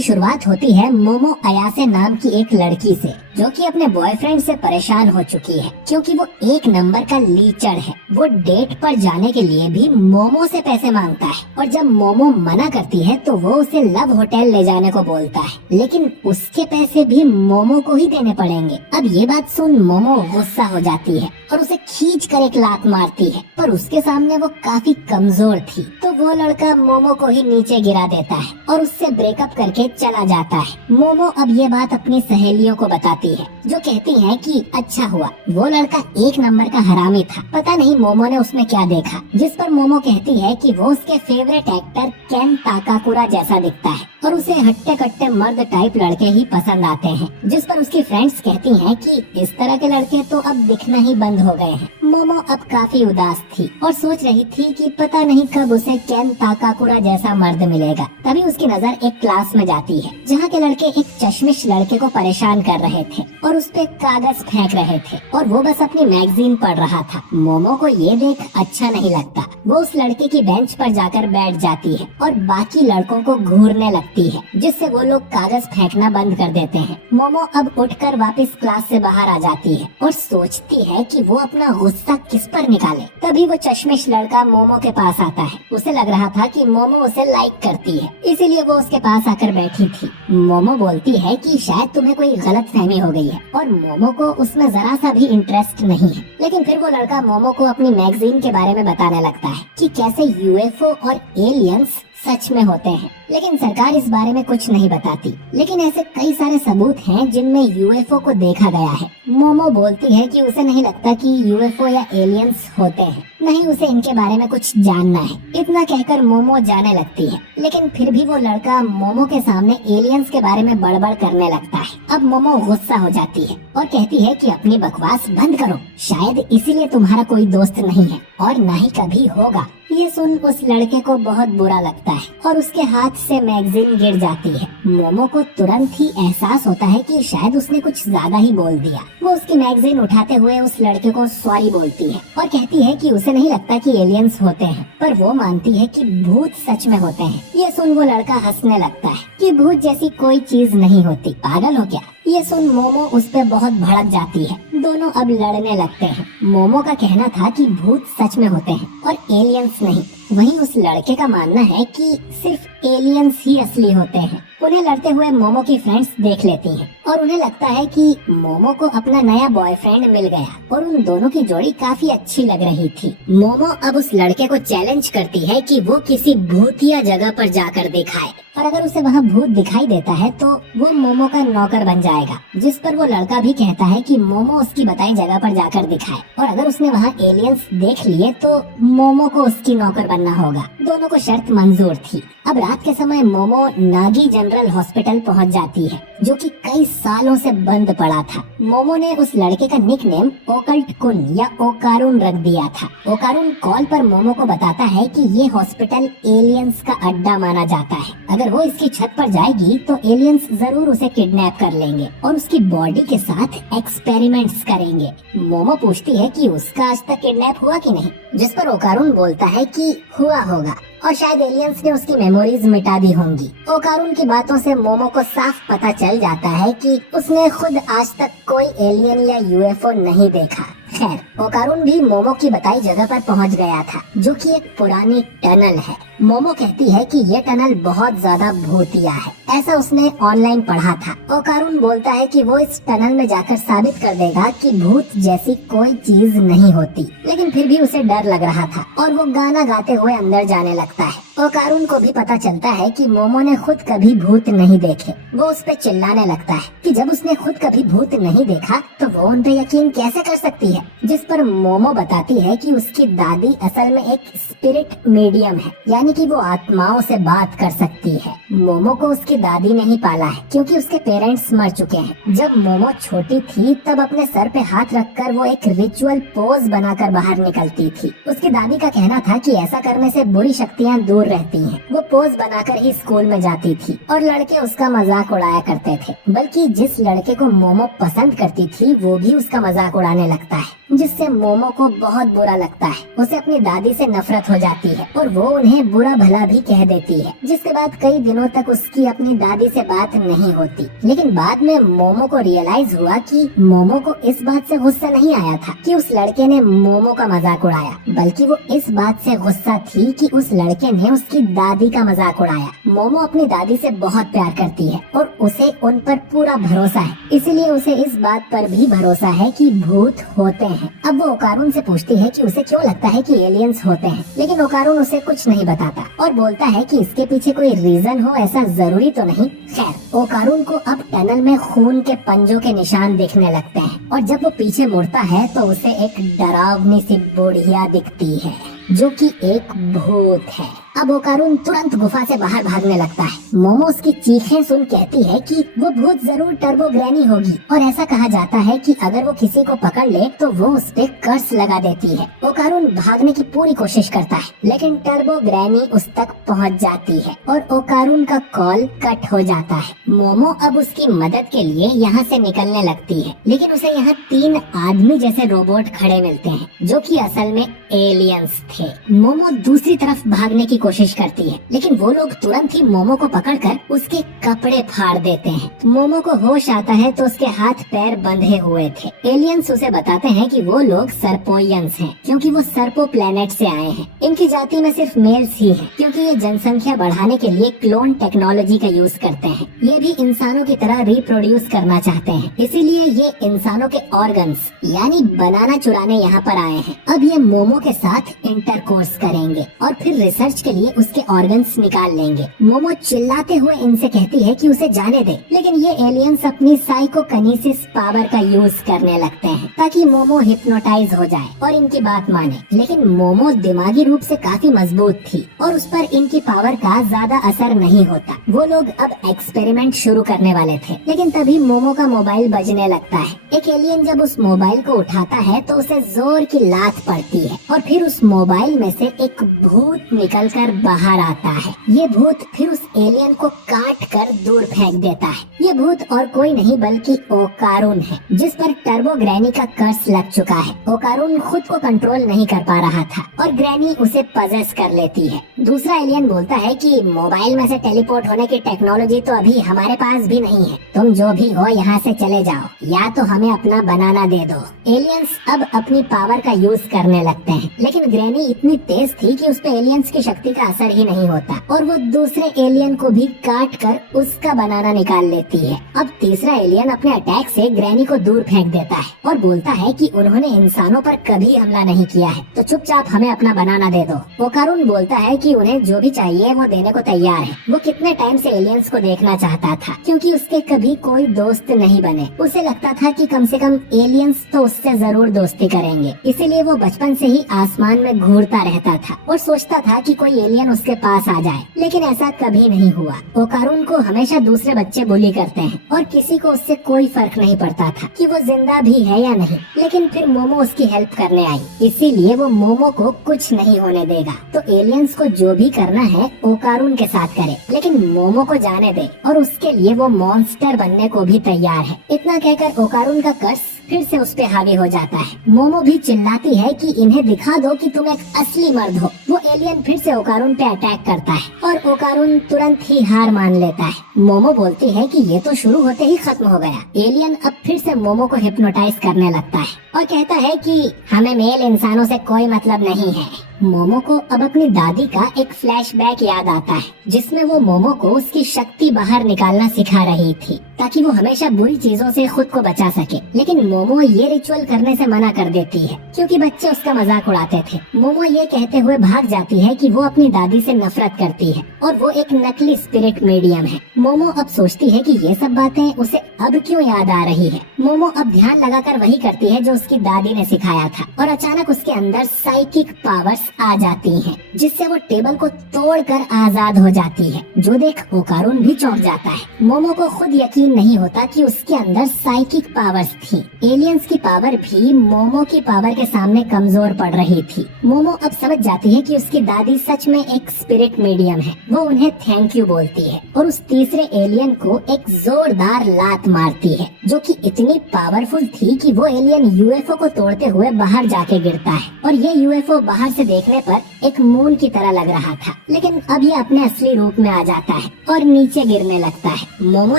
इसकी शुरुआत होती है मोमो अयासे नाम की एक लड़की से, जो कि अपने बॉयफ्रेंड से परेशान हो चुकी है क्योंकि वो एक नंबर का लीचड़ है। वो डेट पर जाने के लिए भी मोमो से पैसे मांगता है और जब मोमो मना करती है तो वो उसे लव होटल ले जाने को बोलता है, लेकिन उसके पैसे भी मोमो को ही देने पड़ेंगे। अब ये बात सुन मोमो गुस्सा हो जाती है और उसे खींच कर एक लात मारती है, पर उसके सामने वो काफी कमजोर थी तो वो लड़का मोमो को ही नीचे गिरा देता है और उससे ब्रेकअप करके चला जाता है। मोमो अब ये बात अपनी सहेलियों को बताती है, जो कहती हैं कि अच्छा हुआ वो लड़का एक नंबर का हरामी था, पता नहीं मोमो ने उसमें क्या देखा। जिस पर मोमो कहती है कि वो उसके फेवरेट एक्टर केन ताकाकुरा जैसा दिखता है और उसे हट्टे कट्टे मर्द टाइप लड़के ही पसंद आते हैं। जिस पर उसकी फ्रेंड्स कहती हैं कि इस तरह के लड़के तो अब दिखना ही बंद हो गए हैं। मोमो अब काफी उदास थी और सोच रही थी कि पता नहीं कब उसे केन ताकाकुरा जैसा मर्द मिलेगा। तभी उसकी नजर एक क्लास में जाती है जहाँ के लड़के एक चश्मिश लड़के को परेशान कर रहे थे और उस पे कागज फेंक रहे थे और वो बस अपनी मैगजीन पढ़ रहा था। मोमो को ये देख अच्छा नहीं लगता। वो उस लड़के की बेंच पर जाकर बैठ जाती है और बाकी लड़कों को घूरने लगती है, जिससे वो लोग कागज फेंकना बंद कर देते हैं। मोमो अब उठकर वापस क्लास से बाहर आ जाती है और सोचती है कि वो अपना गुस्सा किस पर निकाले। तभी वो चश्मिश लड़का मोमो के पास आता है। उसे लग रहा था कि मोमो उसे लाइक करती है, इसीलिए वो उसके पास आकर बैठी थी। मोमो बोलती है कि शायद तुम्हें कोई गलत फहमी हो गई है और मोमो को उसमें जरा सा भी इंटरेस्ट नहीं है। लेकिन फिर वो लड़का मोमो को अपनी मैगजीन के बारे में बताने लगता है कि कैसे यूएफओ और एलियंस सच में होते हैं, लेकिन सरकार इस बारे में कुछ नहीं बताती। लेकिन ऐसे कई सारे सबूत हैं जिनमें यूएफओ को देखा गया है। मोमो बोलती है कि उसे नहीं लगता कि यूएफओ या एलियंस होते हैं, नहीं उसे इनके बारे में कुछ जानना है। इतना कहकर मोमो जाने लगती है, लेकिन फिर भी वो लड़का मोमो के सामने एलियंस के बारे में बड़बड़ करने लगता है। अब मोमो गुस्सा हो जाती है और कहती है कि अपनी बकवास बंद करो, शायद इसीलिए तुम्हारा कोई दोस्त नहीं है और न ही कभी होगा। ये सुन उस लड़के को बहुत बुरा लगता है और उसके हाथ से मैगजीन गिर जाती है। मोमो को तुरंत ही एहसास होता है कि शायद उसने कुछ ज्यादा ही बोल दिया। वो उसकी मैगजीन उठाते हुए उस लड़के को सॉरी बोलती है और कहती है कि उसे नहीं लगता कि एलियंस होते हैं, पर वो मानती है कि भूत सच में होते हैं। ये सुन वो लड़का हंसने लगता है कि भूत जैसी कोई चीज नहीं होती, पागल हो क्या। ये सुन मोमो उस पे बहुत भड़क जाती है। दोनों अब लड़ने लगते हैं। मोमो का कहना था कि भूत सच में होते हैं और एलियंस नहीं। वहीं उस लड़के का मानना है कि सिर्फ एलियंस ही असली होते हैं। उन्हें लड़ते हुए मोमो की फ्रेंड्स देख लेती हैं और उन्हें लगता है कि मोमो को अपना नया बॉयफ्रेंड मिल गया और उन दोनों की जोड़ी काफी अच्छी लग रही थी। मोमो अब उस लड़के को चैलेंज करती है कि वो किसी भूतिया जगह पर जाकर दिखाए और अगर उसे वहाँ भूत दिखाई देता है तो वो मोमो का नौकर बन जाएगा। जिस पर वो लड़का भी कहता है कि मोमो उसकी बताई जगह पर जाकर दिखाए और अगर उसने वहाँ एलियंस देख लिए तो मोमो को उसकी नौकर बनना होगा। दोनों को शर्त मंजूर थी। अब रात के समय मोमो नागी जनरल हॉस्पिटल पहुंच जाती है, जो कि कई सालों से बंद पड़ा था। मोमो ने उस लड़के का निकनेम ओकल्ट कुन या ओकारुन रख दिया था। ओकारुन कॉल पर मोमो को बताता है कि ये हॉस्पिटल एलियंस का अड्डा माना जाता है। अगर वो इसकी छत पर जाएगी तो एलियंस जरूर उसे किडनैप कर लेंगे और उसकी बॉडी के साथ एक्सपेरिमेंट्स करेंगे। मोमो पूछती है कि उसका आज तक किडनैप हुआ कि नहीं, जिस पर ओकारुन बोलता है कि हुआ होगा और शायद एलियंस ने उसकी मेमोरीज मिटा दी होंगी। ओकारुन की बातों से मोमो को साफ पता चल जाता है कि उसने खुद आज तक कोई एलियन या यूएफओ नहीं देखा। खैर, ओकारुन भी मोमो की बताई जगह पर पहुंच गया था, जो कि एक पुरानी टनल है। मोमो कहती है कि ये टनल बहुत ज्यादा भूतिया है, ऐसा उसने ऑनलाइन पढ़ा था। ओकारुन बोलता है कि वो इस टनल में जाकर साबित कर देगा कि भूत जैसी कोई चीज नहीं होती, लेकिन फिर भी उसे डर लग रहा था और वो गाना गाते हुए अंदर जाने लगता है। ओकारुन को भी पता चलता है कि मोमो ने खुद कभी भूत नहीं देखे। वो उस पे चिल्लाने लगता है कि जब उसने खुद कभी भूत नहीं देखा तो वो उन पे यकीन कैसे कर सकती है। जिस पर मोमो बताती है कि उसकी दादी असल में एक स्पिरिट मीडियम है, यानी कि वो आत्माओं से बात कर सकती है। मोमो को उसकी दादी ने ही पाला है क्योंकि उसके पेरेंट्स मर चुके हैं। जब मोमो छोटी थी तब अपने सर पे हाथ रखकर वो एक रिचुअल पोज बनाकर बाहर निकलती थी। उसकी दादी का कहना था कि ऐसा करने से बुरी शक्तियाँ दूर रहती हैं। वो पोज बनाकर ही स्कूल में जाती थी और लड़के उसका मजाक उड़ाया करते थे। बल्कि जिस लड़के को मोमो पसंद करती थी वो भी उसका मजाक उड़ाने लगता है, जिससे मोमो को बहुत बुरा लगता है। उसे अपनी दादी से नफरत हो जाती है और वो उन्हें बुरा भला भी कह देती है, जिसके बाद कई दिनों तक उसकी अपनी दादी से बात नहीं होती। लेकिन बाद में मोमो को रियलाइज हुआ कि मोमो को इस बात से गुस्सा नहीं आया था कि उस लड़के ने मोमो का मजाक उड़ाया, बल्कि वो इस बात से गुस्सा थी कि उस लड़के ने उसकी दादी का मजाक उड़ाया। मोमो अपनी दादी से बहुत प्यार करती है और उसे उन पर पूरा भरोसा है, इसलिए उसे इस बात पर भी भरोसा है कि भूत होते हैं। अब वो ओकारून से पूछती है कि उसे क्यों लगता है कि एलियंस होते हैं, लेकिन ओकारून उसे कुछ नहीं बताता और बोलता है कि इसके पीछे कोई रीजन हो ऐसा जरूरी तो नहीं। खैर, ओकारून को अब टनल में खून के पंजों के निशान दिखने लगते हैं और जब वो पीछे मुड़ता है तो उसे एक डरावनी सी बुढ़िया दिखती है जो कि एक भूत है। अब ओकारून तुरंत गुफा से बाहर भागने लगता है। मोमो उसकी चीखें सुन कहती है कि वो भूत जरूर टर्बो ग्रैनी होगी और ऐसा कहा जाता है कि अगर वो किसी को पकड़ ले तो वो उस पे कर्स लगा देती है। ओकारून भागने की पूरी कोशिश करता है, लेकिन टर्बो ग्रैनी उस तक पहुंच जाती है और ओकारून का कॉल कट हो जाता है। मोमो अब उसकी मदद के लिए यहाँ से निकलने लगती है, लेकिन उसे यहाँ 3 आदमी जैसे रोबोट खड़े मिलते हैं जो कि असल में एलियंस थे। मोमो दूसरी तरफ भागने की कोशिश करती है, लेकिन वो लोग तुरंत ही मोमो को पकड़कर उसके कपड़े फाड़ देते हैं। मोमो को होश आता है तो उसके हाथ पैर बंधे हुए थे। एलियंस उसे बताते हैं कि वो लोग सर्पोइयंस हैं, क्योंकि वो सर्पो प्लेनेट से आए हैं। इनकी जाति में सिर्फ मेल्स ही हैं, क्योंकि ये जनसंख्या बढ़ाने के लिए क्लोन टेक्नोलॉजी का यूज करते हैं। ये भी इंसानों की तरह रिप्रोड्यूस करना चाहते हैं, इसीलिए ये इंसानों के ऑर्गन्स यानी बनाना चुराने यहाँ पर आए हैं। अब ये मोमो के साथ इंटरकोर्स करेंगे और फिर रिसर्च के लिए उसके ऑर्गन्स निकाल लेंगे। मोमो चिल्लाते हुए इनसे कहती है कि उसे जाने दे, लेकिन ये एलियंस अपनी साइकोकिनेसिस पावर का यूज करने लगते हैं ताकि मोमो हिप्नोटाइज हो जाए और इनकी बात माने। लेकिन मोमो दिमागी रूप से काफी मजबूत थी और उस पर इनकी पावर का ज्यादा असर नहीं होता। वो लोग अब एक्सपेरिमेंट शुरू करने वाले थे, लेकिन तभी मोमो का मोबाइल बजने लगता है। एक एलियन जब उस मोबाइल को उठाता है तो उसे जोर की लात पड़ती है और फिर उस मोबाइल में से एक भूत निकलकर बाहर आता है। ये भूत फिर उस एलियन को काट कर दूर फेंक देता है। ये भूत और कोई नहीं बल्कि ओकारून है, जिस पर टर्बो ग्रैनी का कर्स लग चुका है। ओकारून खुद को कंट्रोल नहीं कर पा रहा था और ग्रैनी उसे पजेस कर लेती है। दूसरा एलियन बोलता है कि मोबाइल में से टेलीपोर्ट होने की टेक्नोलॉजी तो अभी हमारे पास भी नहीं है, तुम जो भी हो यहाँ से चले जाओ या तो हमें अपना बनाना दे दो। एलियंस अब अपनी पावर का यूज करने लगते हैं, लेकिन ग्रैनी इतनी तेज थी कि उस पे एलियंस की शक्ति का असर ही नहीं होता और वो दूसरे एलियन को भी काट कर उसका बनाना निकाल लेती है। अब तीसरा एलियन अपने अटैक से ग्रैनी को दूर फेंक देता है और बोलता है कि उन्होंने इंसानों पर कभी हमला नहीं किया है, तो चुपचाप हमें अपना बनाना दे दो। ओकारून बोलता है कि उन्हें जो भी चाहिए वो देने को तैयार है। वो कितने टाइम से एलियंस को देखना चाहता था, क्योंकि उसके कभी कोई दोस्त नहीं बने। उसे लगता था कि कम से कम एलियंस तो उससे जरूर दोस्ती करेंगे, इसीलिए वो बचपन से ही आसमान में घूरता रहता था और सोचता था कि कोई एलियन उसके पास आ जाए, लेकिन ऐसा कभी नहीं हुआ। ओकारून को हमेशा दूसरे बच्चे बुली करते हैं और किसी को उससे कोई फर्क नहीं पड़ता था कि वो जिंदा भी है या नहीं। लेकिन फिर मोमो उसकी हेल्प करने आई, इसीलिए वो मोमो को कुछ नहीं होने देगा। तो एलियंस को जो भी करना है ओकारून के साथ करे, लेकिन मोमो को जाने दे और उसके लिए वो मॉन्स्टर बनने को भी तैयार है। इतना कहकर ओकारून का कर्स फिर से उस पे हावी हो जाता है। मोमो भी चिल्लाती है कि इन्हें दिखा दो कि तुम एक असली मर्द हो। वो एलियन फिर से ओकारून पे अटैक करता है और ओकारून तुरंत ही हार मान लेता है। मोमो बोलती है कि ये तो शुरू होते ही खत्म हो गया। एलियन अब फिर से मोमो को हिप्नोटाइज करने लगता है और कहता है कि हमें मेल इंसानों से कोई मतलब नहीं है। मोमो को अब अपनी दादी का एक फ्लैशबैक याद आता है, जिसमें वो मोमो को उसकी शक्ति बाहर निकालना सिखा रही थी ताकि वो हमेशा बुरी चीजों से खुद को बचा सके। लेकिन मोमो ये रिचुअल करने से मना कर देती है क्योंकि बच्चे उसका मजाक उड़ाते थे। मोमो ये कहते हुए भाग जाती है कि वो अपनी दादी से नफरत करती है और वो एक नकली स्पिरिट मीडियम है। मोमो अब सोचती है कि ये सब बातें उसे अब क्यों याद आ रही है। मोमो अब ध्यान लगाकर वही करती है जो उसकी दादी ने सिखाया था और अचानक उसके अंदर साइकिक पावर्स आ जाती हैं, जिससे वो टेबल को तोड़कर आजाद हो जाती है, जो देख ओकारून भी चौंक जाता है। मोमो को खुद यकीन यकीन नहीं होता कि उसके अंदर साइकिक पावर्स थी। एलियंस की पावर भी मोमो की पावर के सामने कमजोर पड़ रही थी। मोमो अब समझ जाती है कि उसकी दादी सच में एक स्पिरिट मीडियम है। वो उन्हें थैंक यू बोलती है और उस तीसरे एलियन को एक जोरदार लात मारती है, जो कि इतनी पावरफुल थी कि वो एलियन यूएफओ को तोड़ते हुए बाहर जाके गिरता है। और ये यूएफओ बाहर से देखने पर एक मून की तरह लग रहा था, लेकिन अब ये अपने असली रूप में आ जाता है और नीचे गिरने लगता है। मोमो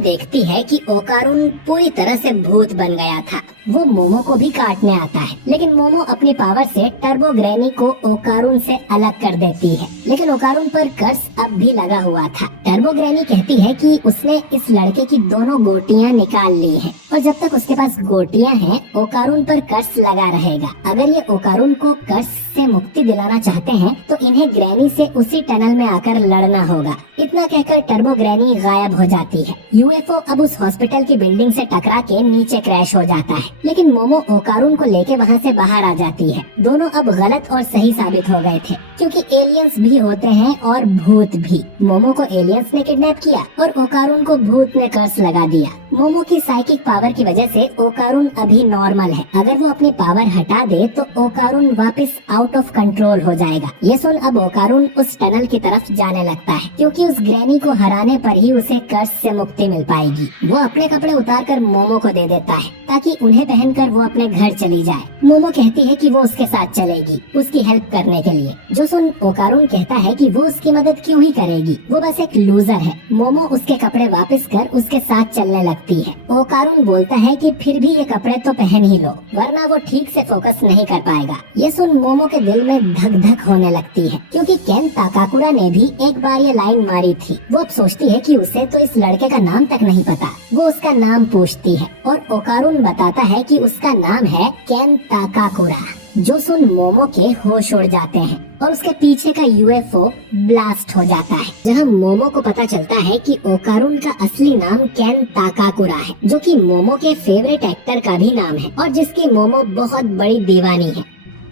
देखती है कि ओकारून पूरी तरह से भूत बन गया था। वो मोमो को भी काटने आता है, लेकिन मोमो अपनी पावर से टर्बो ग्रैनी को ओकारून से अलग कर देती है। लेकिन ओकारून पर कर्स अब भी लगा हुआ था। टर्बो ग्रैनी कहती है कि उसने इस लड़के की दोनों गोटियां निकाल ली हैं और जब तक उसके पास गोटियां हैं, ओकारून पर कर्स लगा रहेगा। अगर ये ओकारून को कर्स से मुक्ति दिलाना चाहते हैं तो इन्हें ग्रैनी से उसी टनल में आकर लड़ना होगा। इतना कहकर टर्बो ग्रैनी गायब हो जाती है। यूएफओ अब उस हॉस्पिटल की बिल्डिंग से टकरा के नीचे क्रैश हो जाता है, लेकिन मोमो ओकारून को लेके वहाँ से बाहर आ जाती है। दोनों अब गलत और सही साबित हो गए थे, क्योंकि एलियंस भी होते हैं और भूत भी। मोमो को एलियंस ने किडनैप किया और ओकारून को भूत ने कर्स लगा दिया। मोमो की साइकिक पावर की वजह से ओकारून अभी नॉर्मल है। अगर वो अपनी पावर हटा दे तो ओकारून वापस आउट ऑफ कंट्रोल हो जाएगा। ये सुन अब ओकारून उस टनल की तरफ जाने लगता है, क्योंकि उस ग्रैनी को हराने पर ही उसे कर्स से मुक्ति मिल पाएगी। वो अपने कपड़े उतारकर मोमो को दे देता है ताकि उन्हें पहनकर वो अपने घर चली जाए। मोमो कहती है कि वो उसके साथ चलेगी उसकी हेल्प करने के लिए, जो सुन ओकारून कहता है कि वो उसकी मदद क्यों ही करेगी, वो बस एक लूजर है। मोमो उसके कपड़े वापस कर उसके साथ चलने लगती है। ओकारून बोलता है कि फिर भी ये कपड़े तो पहन ही लो, वरना वो ठीक से फोकस नहीं कर पाएगा। ये सुन मोमो के दिल में धक धक होने लगती है, क्योंकि केन ताकाकुरा ने भी एक बार ये लाइन मारी थी। वो अब सोचती है कि उसे तो इस लड़के का नाम तक नहीं पता। वो उसका नाम पूछती है और ओकारून बताता है कि उसका नाम है केन ताकाकुरा। जो सुन मोमो के होश उड़ जाते हैं और उसके पीछे का यूएफओ ब्लास्ट हो जाता है, जहां मोमो को पता चलता है कि ओकारून का असली नाम केन ताकाकुरा है, जो कि मोमो के फेवरेट एक्टर का भी नाम है और जिसकी मोमो बहुत बड़ी दीवानी है।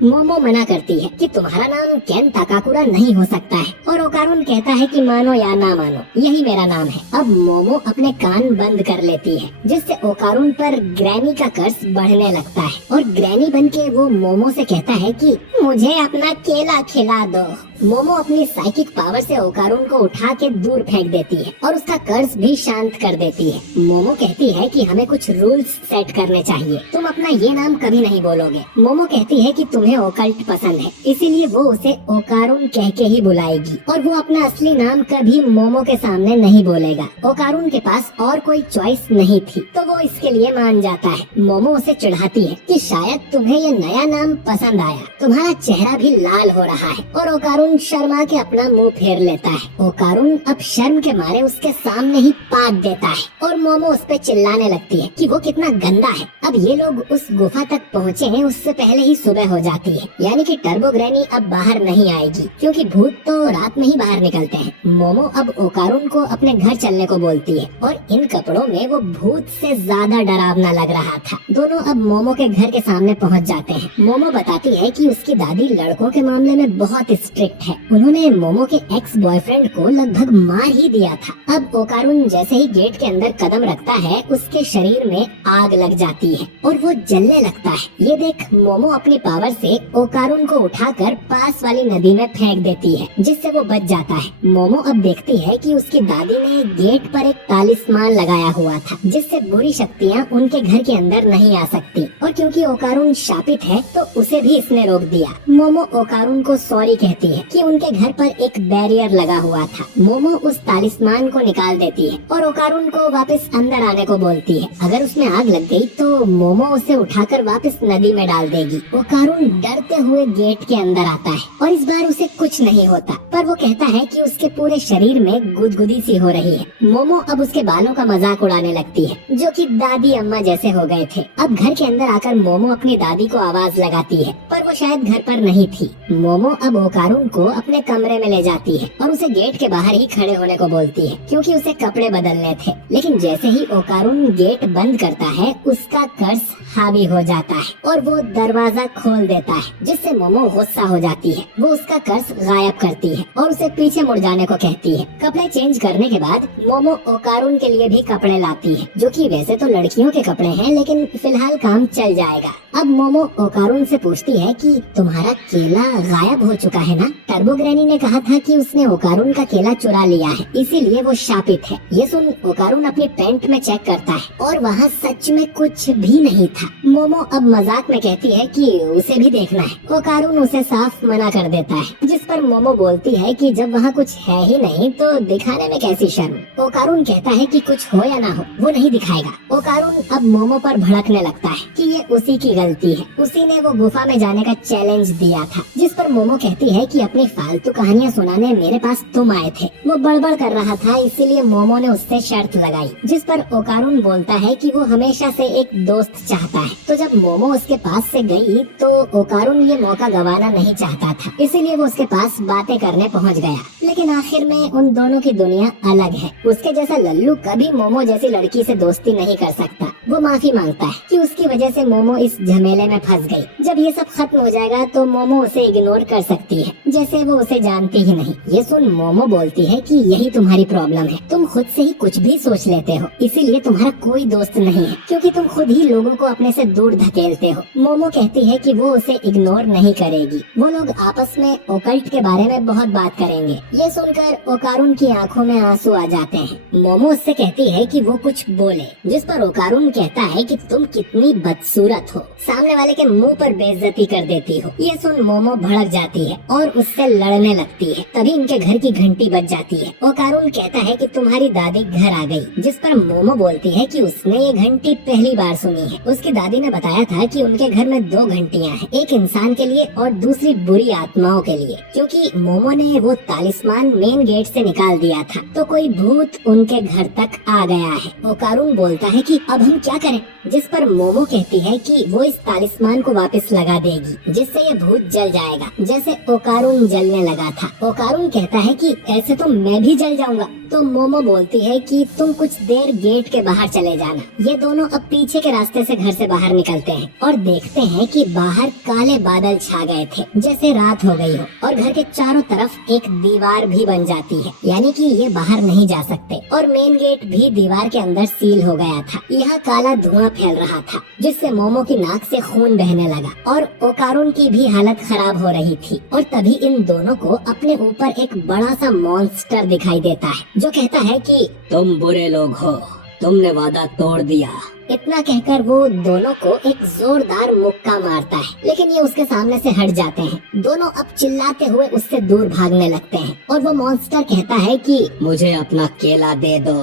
मोमो मना करती है कि तुम्हारा नाम केन ताकाकुरा नहीं हो सकता है, और ओकारून कहता है कि मानो या ना मानो यही मेरा नाम है। अब मोमो अपने कान बंद कर लेती है, जिससे ओकारून पर ग्रैनी का कर्स बढ़ने लगता है और ग्रैनी बनके वो मोमो से कहता है कि मुझे अपना केला खिला दो। मोमो अपनी साइकिक पावर से ओकारून को उठा के दूर फेंक देती है और उसका कर्ज भी शांत कर देती है। मोमो कहती है कि हमें कुछ रूल्स सेट करने चाहिए, तुम अपना ये नाम कभी नहीं बोलोगे। मोमो कहती है कि तुम्हें ओकल्ट पसंद है, इसीलिए वो उसे ओकारून कह के ही बुलाएगी और वो अपना असली नाम कभी मोमो के सामने नहीं बोलेगा। ओकारून के पास और कोई चॉइस नहीं थी, तो वो इसके लिए मान जाता है। मोमो उसे चिढ़ाती है कि शायद तुम्हें ये नया नाम पसंद आया, तुम्हारा चेहरा भी लाल हो रहा है, और ओकारून शर्मा के अपना मुंह फेर लेता है। ओकारून अब शर्म के मारे उसके सामने ही पाद देता है और मोमो उस पे चिल्लाने लगती है कि वो कितना गंदा है। अब ये लोग उस गुफा तक पहुँचे हैं उससे पहले ही सुबह हो जाती है, यानी कि टर्बो ग्रैनी अब बाहर नहीं आएगी, क्योंकि भूत तो रात में ही बाहर निकलते हैं। मोमो अब ओकारून को अपने घर चलने को बोलती है और इन कपड़ों में वो भूत से ज्यादा डरावना लग रहा था। दोनों अब मोमो के घर के सामने पहुँच जाते हैं। मोमो बताती है कि उसकी दादी लड़कों के मामले में बहुत स्ट्रिक्ट है, उन्होंने मोमो के एक्स बॉयफ्रेंड को लगभग मार ही दिया था। अब ओकारून जैसे ही गेट के अंदर कदम रखता है उसके शरीर में आग लग जाती है और वो जलने लगता है। ये देख मोमो अपनी पावर से ओकारून को उठाकर पास वाली नदी में फेंक देती है, जिससे वो बच जाता है। मोमो अब देखती है कि उसकी दादी ने गेट पर एक तालिस्मान लगाया हुआ था, जिससे बुरी शक्तियाँ उनके घर के अंदर नहीं आ सकती, और क्योंकि ओकारून शापित है तो उसे भी इसने रोक दिया। मोमो ओकारून को सॉरी कहती है कि उनके घर पर एक बैरियर लगा हुआ था। मोमो उस तालिस्मान को निकाल देती है और ओकारून को वापस अंदर आने को बोलती है। अगर उसमें आग लग गई तो मोमो उसे उठाकर वापस नदी में डाल देगी। ओकारून डरते हुए गेट के अंदर आता है और इस बार उसे कुछ नहीं होता, पर वो कहता है कि उसके पूरे शरीर में गुदगुदी सी हो रही है। मोमो अब उसके बालों का मजाक उड़ाने लगती है, जो कि दादी अम्मा जैसे हो गए थे। अब घर के अंदर आकर मोमो अपनी दादी को आवाज लगाती है, पर वो शायद घर पर नहीं थी। मोमो अब ओकारुन को अपने कमरे में ले जाती है और उसे गेट के बाहर ही खड़े होने को बोलती है क्योंकि उसे कपड़े बदलने थे। लेकिन जैसे ही ओकारुन गेट बंद करता है उसका कर्स हावी हो जाता है और वो दरवाजा खोल देता है, जिससे मोमो गुस्सा हो जाती है। वो उसका कर्स गायब करती है और उसे पीछे मुड़ जाने को कहती है। कपड़े चेंज करने के बाद मोमो ओकारुन के लिए भी कपड़े लाती है, जो कि वैसे तो लड़कियों के कपड़े हैं, लेकिन फिलहाल काम चल जाएगा। अब मोमो ओकारुन से पूछती है कि तुम्हारा केला गायब हो चुका है ना? टर्बो ग्रैनी ने कहा था कि उसने ओकारुन का केला चुरा लिया है, इसीलिए वो शापित है। ये सुन ओकारुन अपनी पैंट में चेक करता है और वहाँ सच में कुछ भी नहीं था। मोमो अब मजाक में कहती है कि उसे भी देखना है। ओकारुन उसे साफ मना कर देता है, जिस पर मोमो बोलती है कि जब वहाँ कुछ है ही नहीं तो दिखाने में कैसी शर्म। ओकारुन कहता है कि कुछ हो या ना हो वो नहीं दिखाएगा। ओकारुन अब मोमो पर भड़कने लगता है कि ये उसी की गलती है, उसी ने वो गुफा में जाने का चैलेंज दिया था। जिस पर मोमो कहती है कि अपनी फालतू कहानियाँ सुनाने मेरे पास तुम आए थे। वो बड़बड़ कर रहा था, इसीलिए मोमो ने उससे शर्त लगाई, जिस पर ओकारुन बोलता है कि वो हमेशा से एक दोस्त चाहता है। तो जब मोमो उसके पास से गई तो ओकारुन ये मौका गंवाना नहीं चाहता था, इसीलिए वो उसके पास बातें करने पहुंच गया। लेकिन आखिर में उन दोनों की दुनिया अलग है। उसके जैसा लल्लू कभी मोमो जैसी लड़की से दोस्ती नहीं कर सकता। वो माफी मांगता है कि उसकी वजह से मोमो इस झमेले में फंस गई। जब ये सब खत्म हो जाएगा तो मोमो उसे इग्नोर कर सकती है, जैसे वो उसे जानती ही नहीं। ये सुन मोमो बोलती है कि यही तुम्हारी प्रॉब्लम है, तुम खुद से ही कुछ भी सोच लेते हो, इसीलिए तुम्हारा कोई दोस्त नहीं है, क्योंकि तुम खुद ही लोगों को अपने से दूर धकेलते हो। मोमो कहती है कि वो उसे इग्नोर नहीं करेगी। वो लोग आपस में ओकल्ट के बारे में बहुत बात करेंगे। ये सुनकर ओकारुन की आंखों में आंसू आ जाते हैं। मोमो उससे कहती है कि वो कुछ बोले, जिस पर ओकारुन कहता है कि तुम कितनी बदसूरत हो, सामने वाले के मुंह पर बेइज्जती कर देती हो। ये सुन मोमो भड़क जाती है और उससे लड़ने लगती है। तभी इनके घर की घंटी बज जाती है। ओकारुन कहता है कि तुम्हारी दादी घर आ गई, जिस पर मोमो बोलती है कि उसने ये घंटी पहली बार सुनी है। उसकी दादी ने बताया था कि उनके घर में 2 घंटियां हैं, एक इंसान के लिए और दूसरी बुरी आत्माओं के लिए, क्योंकि मोमो ने वो तालिस्मान मेन गेट से निकाल दिया था तो कोई भूत उनके घर तक आ गया है। ओकारुन बोलता है कि अब हम क्या करें, जिस पर मोमो कहती है कि वो इस तालिस्मान को वापस लगा देगी, जिससे ये भूत जल जाएगा, जैसे ओकारुन जलने लगा था। ओकारुन कहता है कि ऐसे तो मैं भी जल जाऊंगा। तो मोमो बोलती है कि तुम कुछ देर गेट के बाहर चले जाना। ये दोनों अब पीछे के रास्ते से घर से बाहर निकलते हैं और देखते हैं कि बाहर काले बादल छा गए थे, जैसे रात हो गई हो, और घर के चारों तरफ एक दीवार भी बन जाती है, यानी कि ये बाहर नहीं जा सकते। और मेन गेट भी दीवार के अंदर सील हो गया था। यहाँ काला धुआं फैल रहा था, जिससे मोमो की नाक से खून बहने लगा और ओकारुन की भी हालत खराब हो रही थी। और तभी इन दोनों को अपने ऊपर एक बड़ा सा मॉन्स्टर दिखाई देता है, जो कहता है कि तुम बुरे लोग हो, तुमने वादा तोड़ दिया। इतना कहकर वो दोनों को एक जोरदार मुक्का मारता है, लेकिन ये उसके सामने से हट जाते हैं। दोनों अब चिल्लाते हुए उससे दूर भागने लगते हैं और वो मॉन्स्टर कहता है कि मुझे अपना केला दे दो।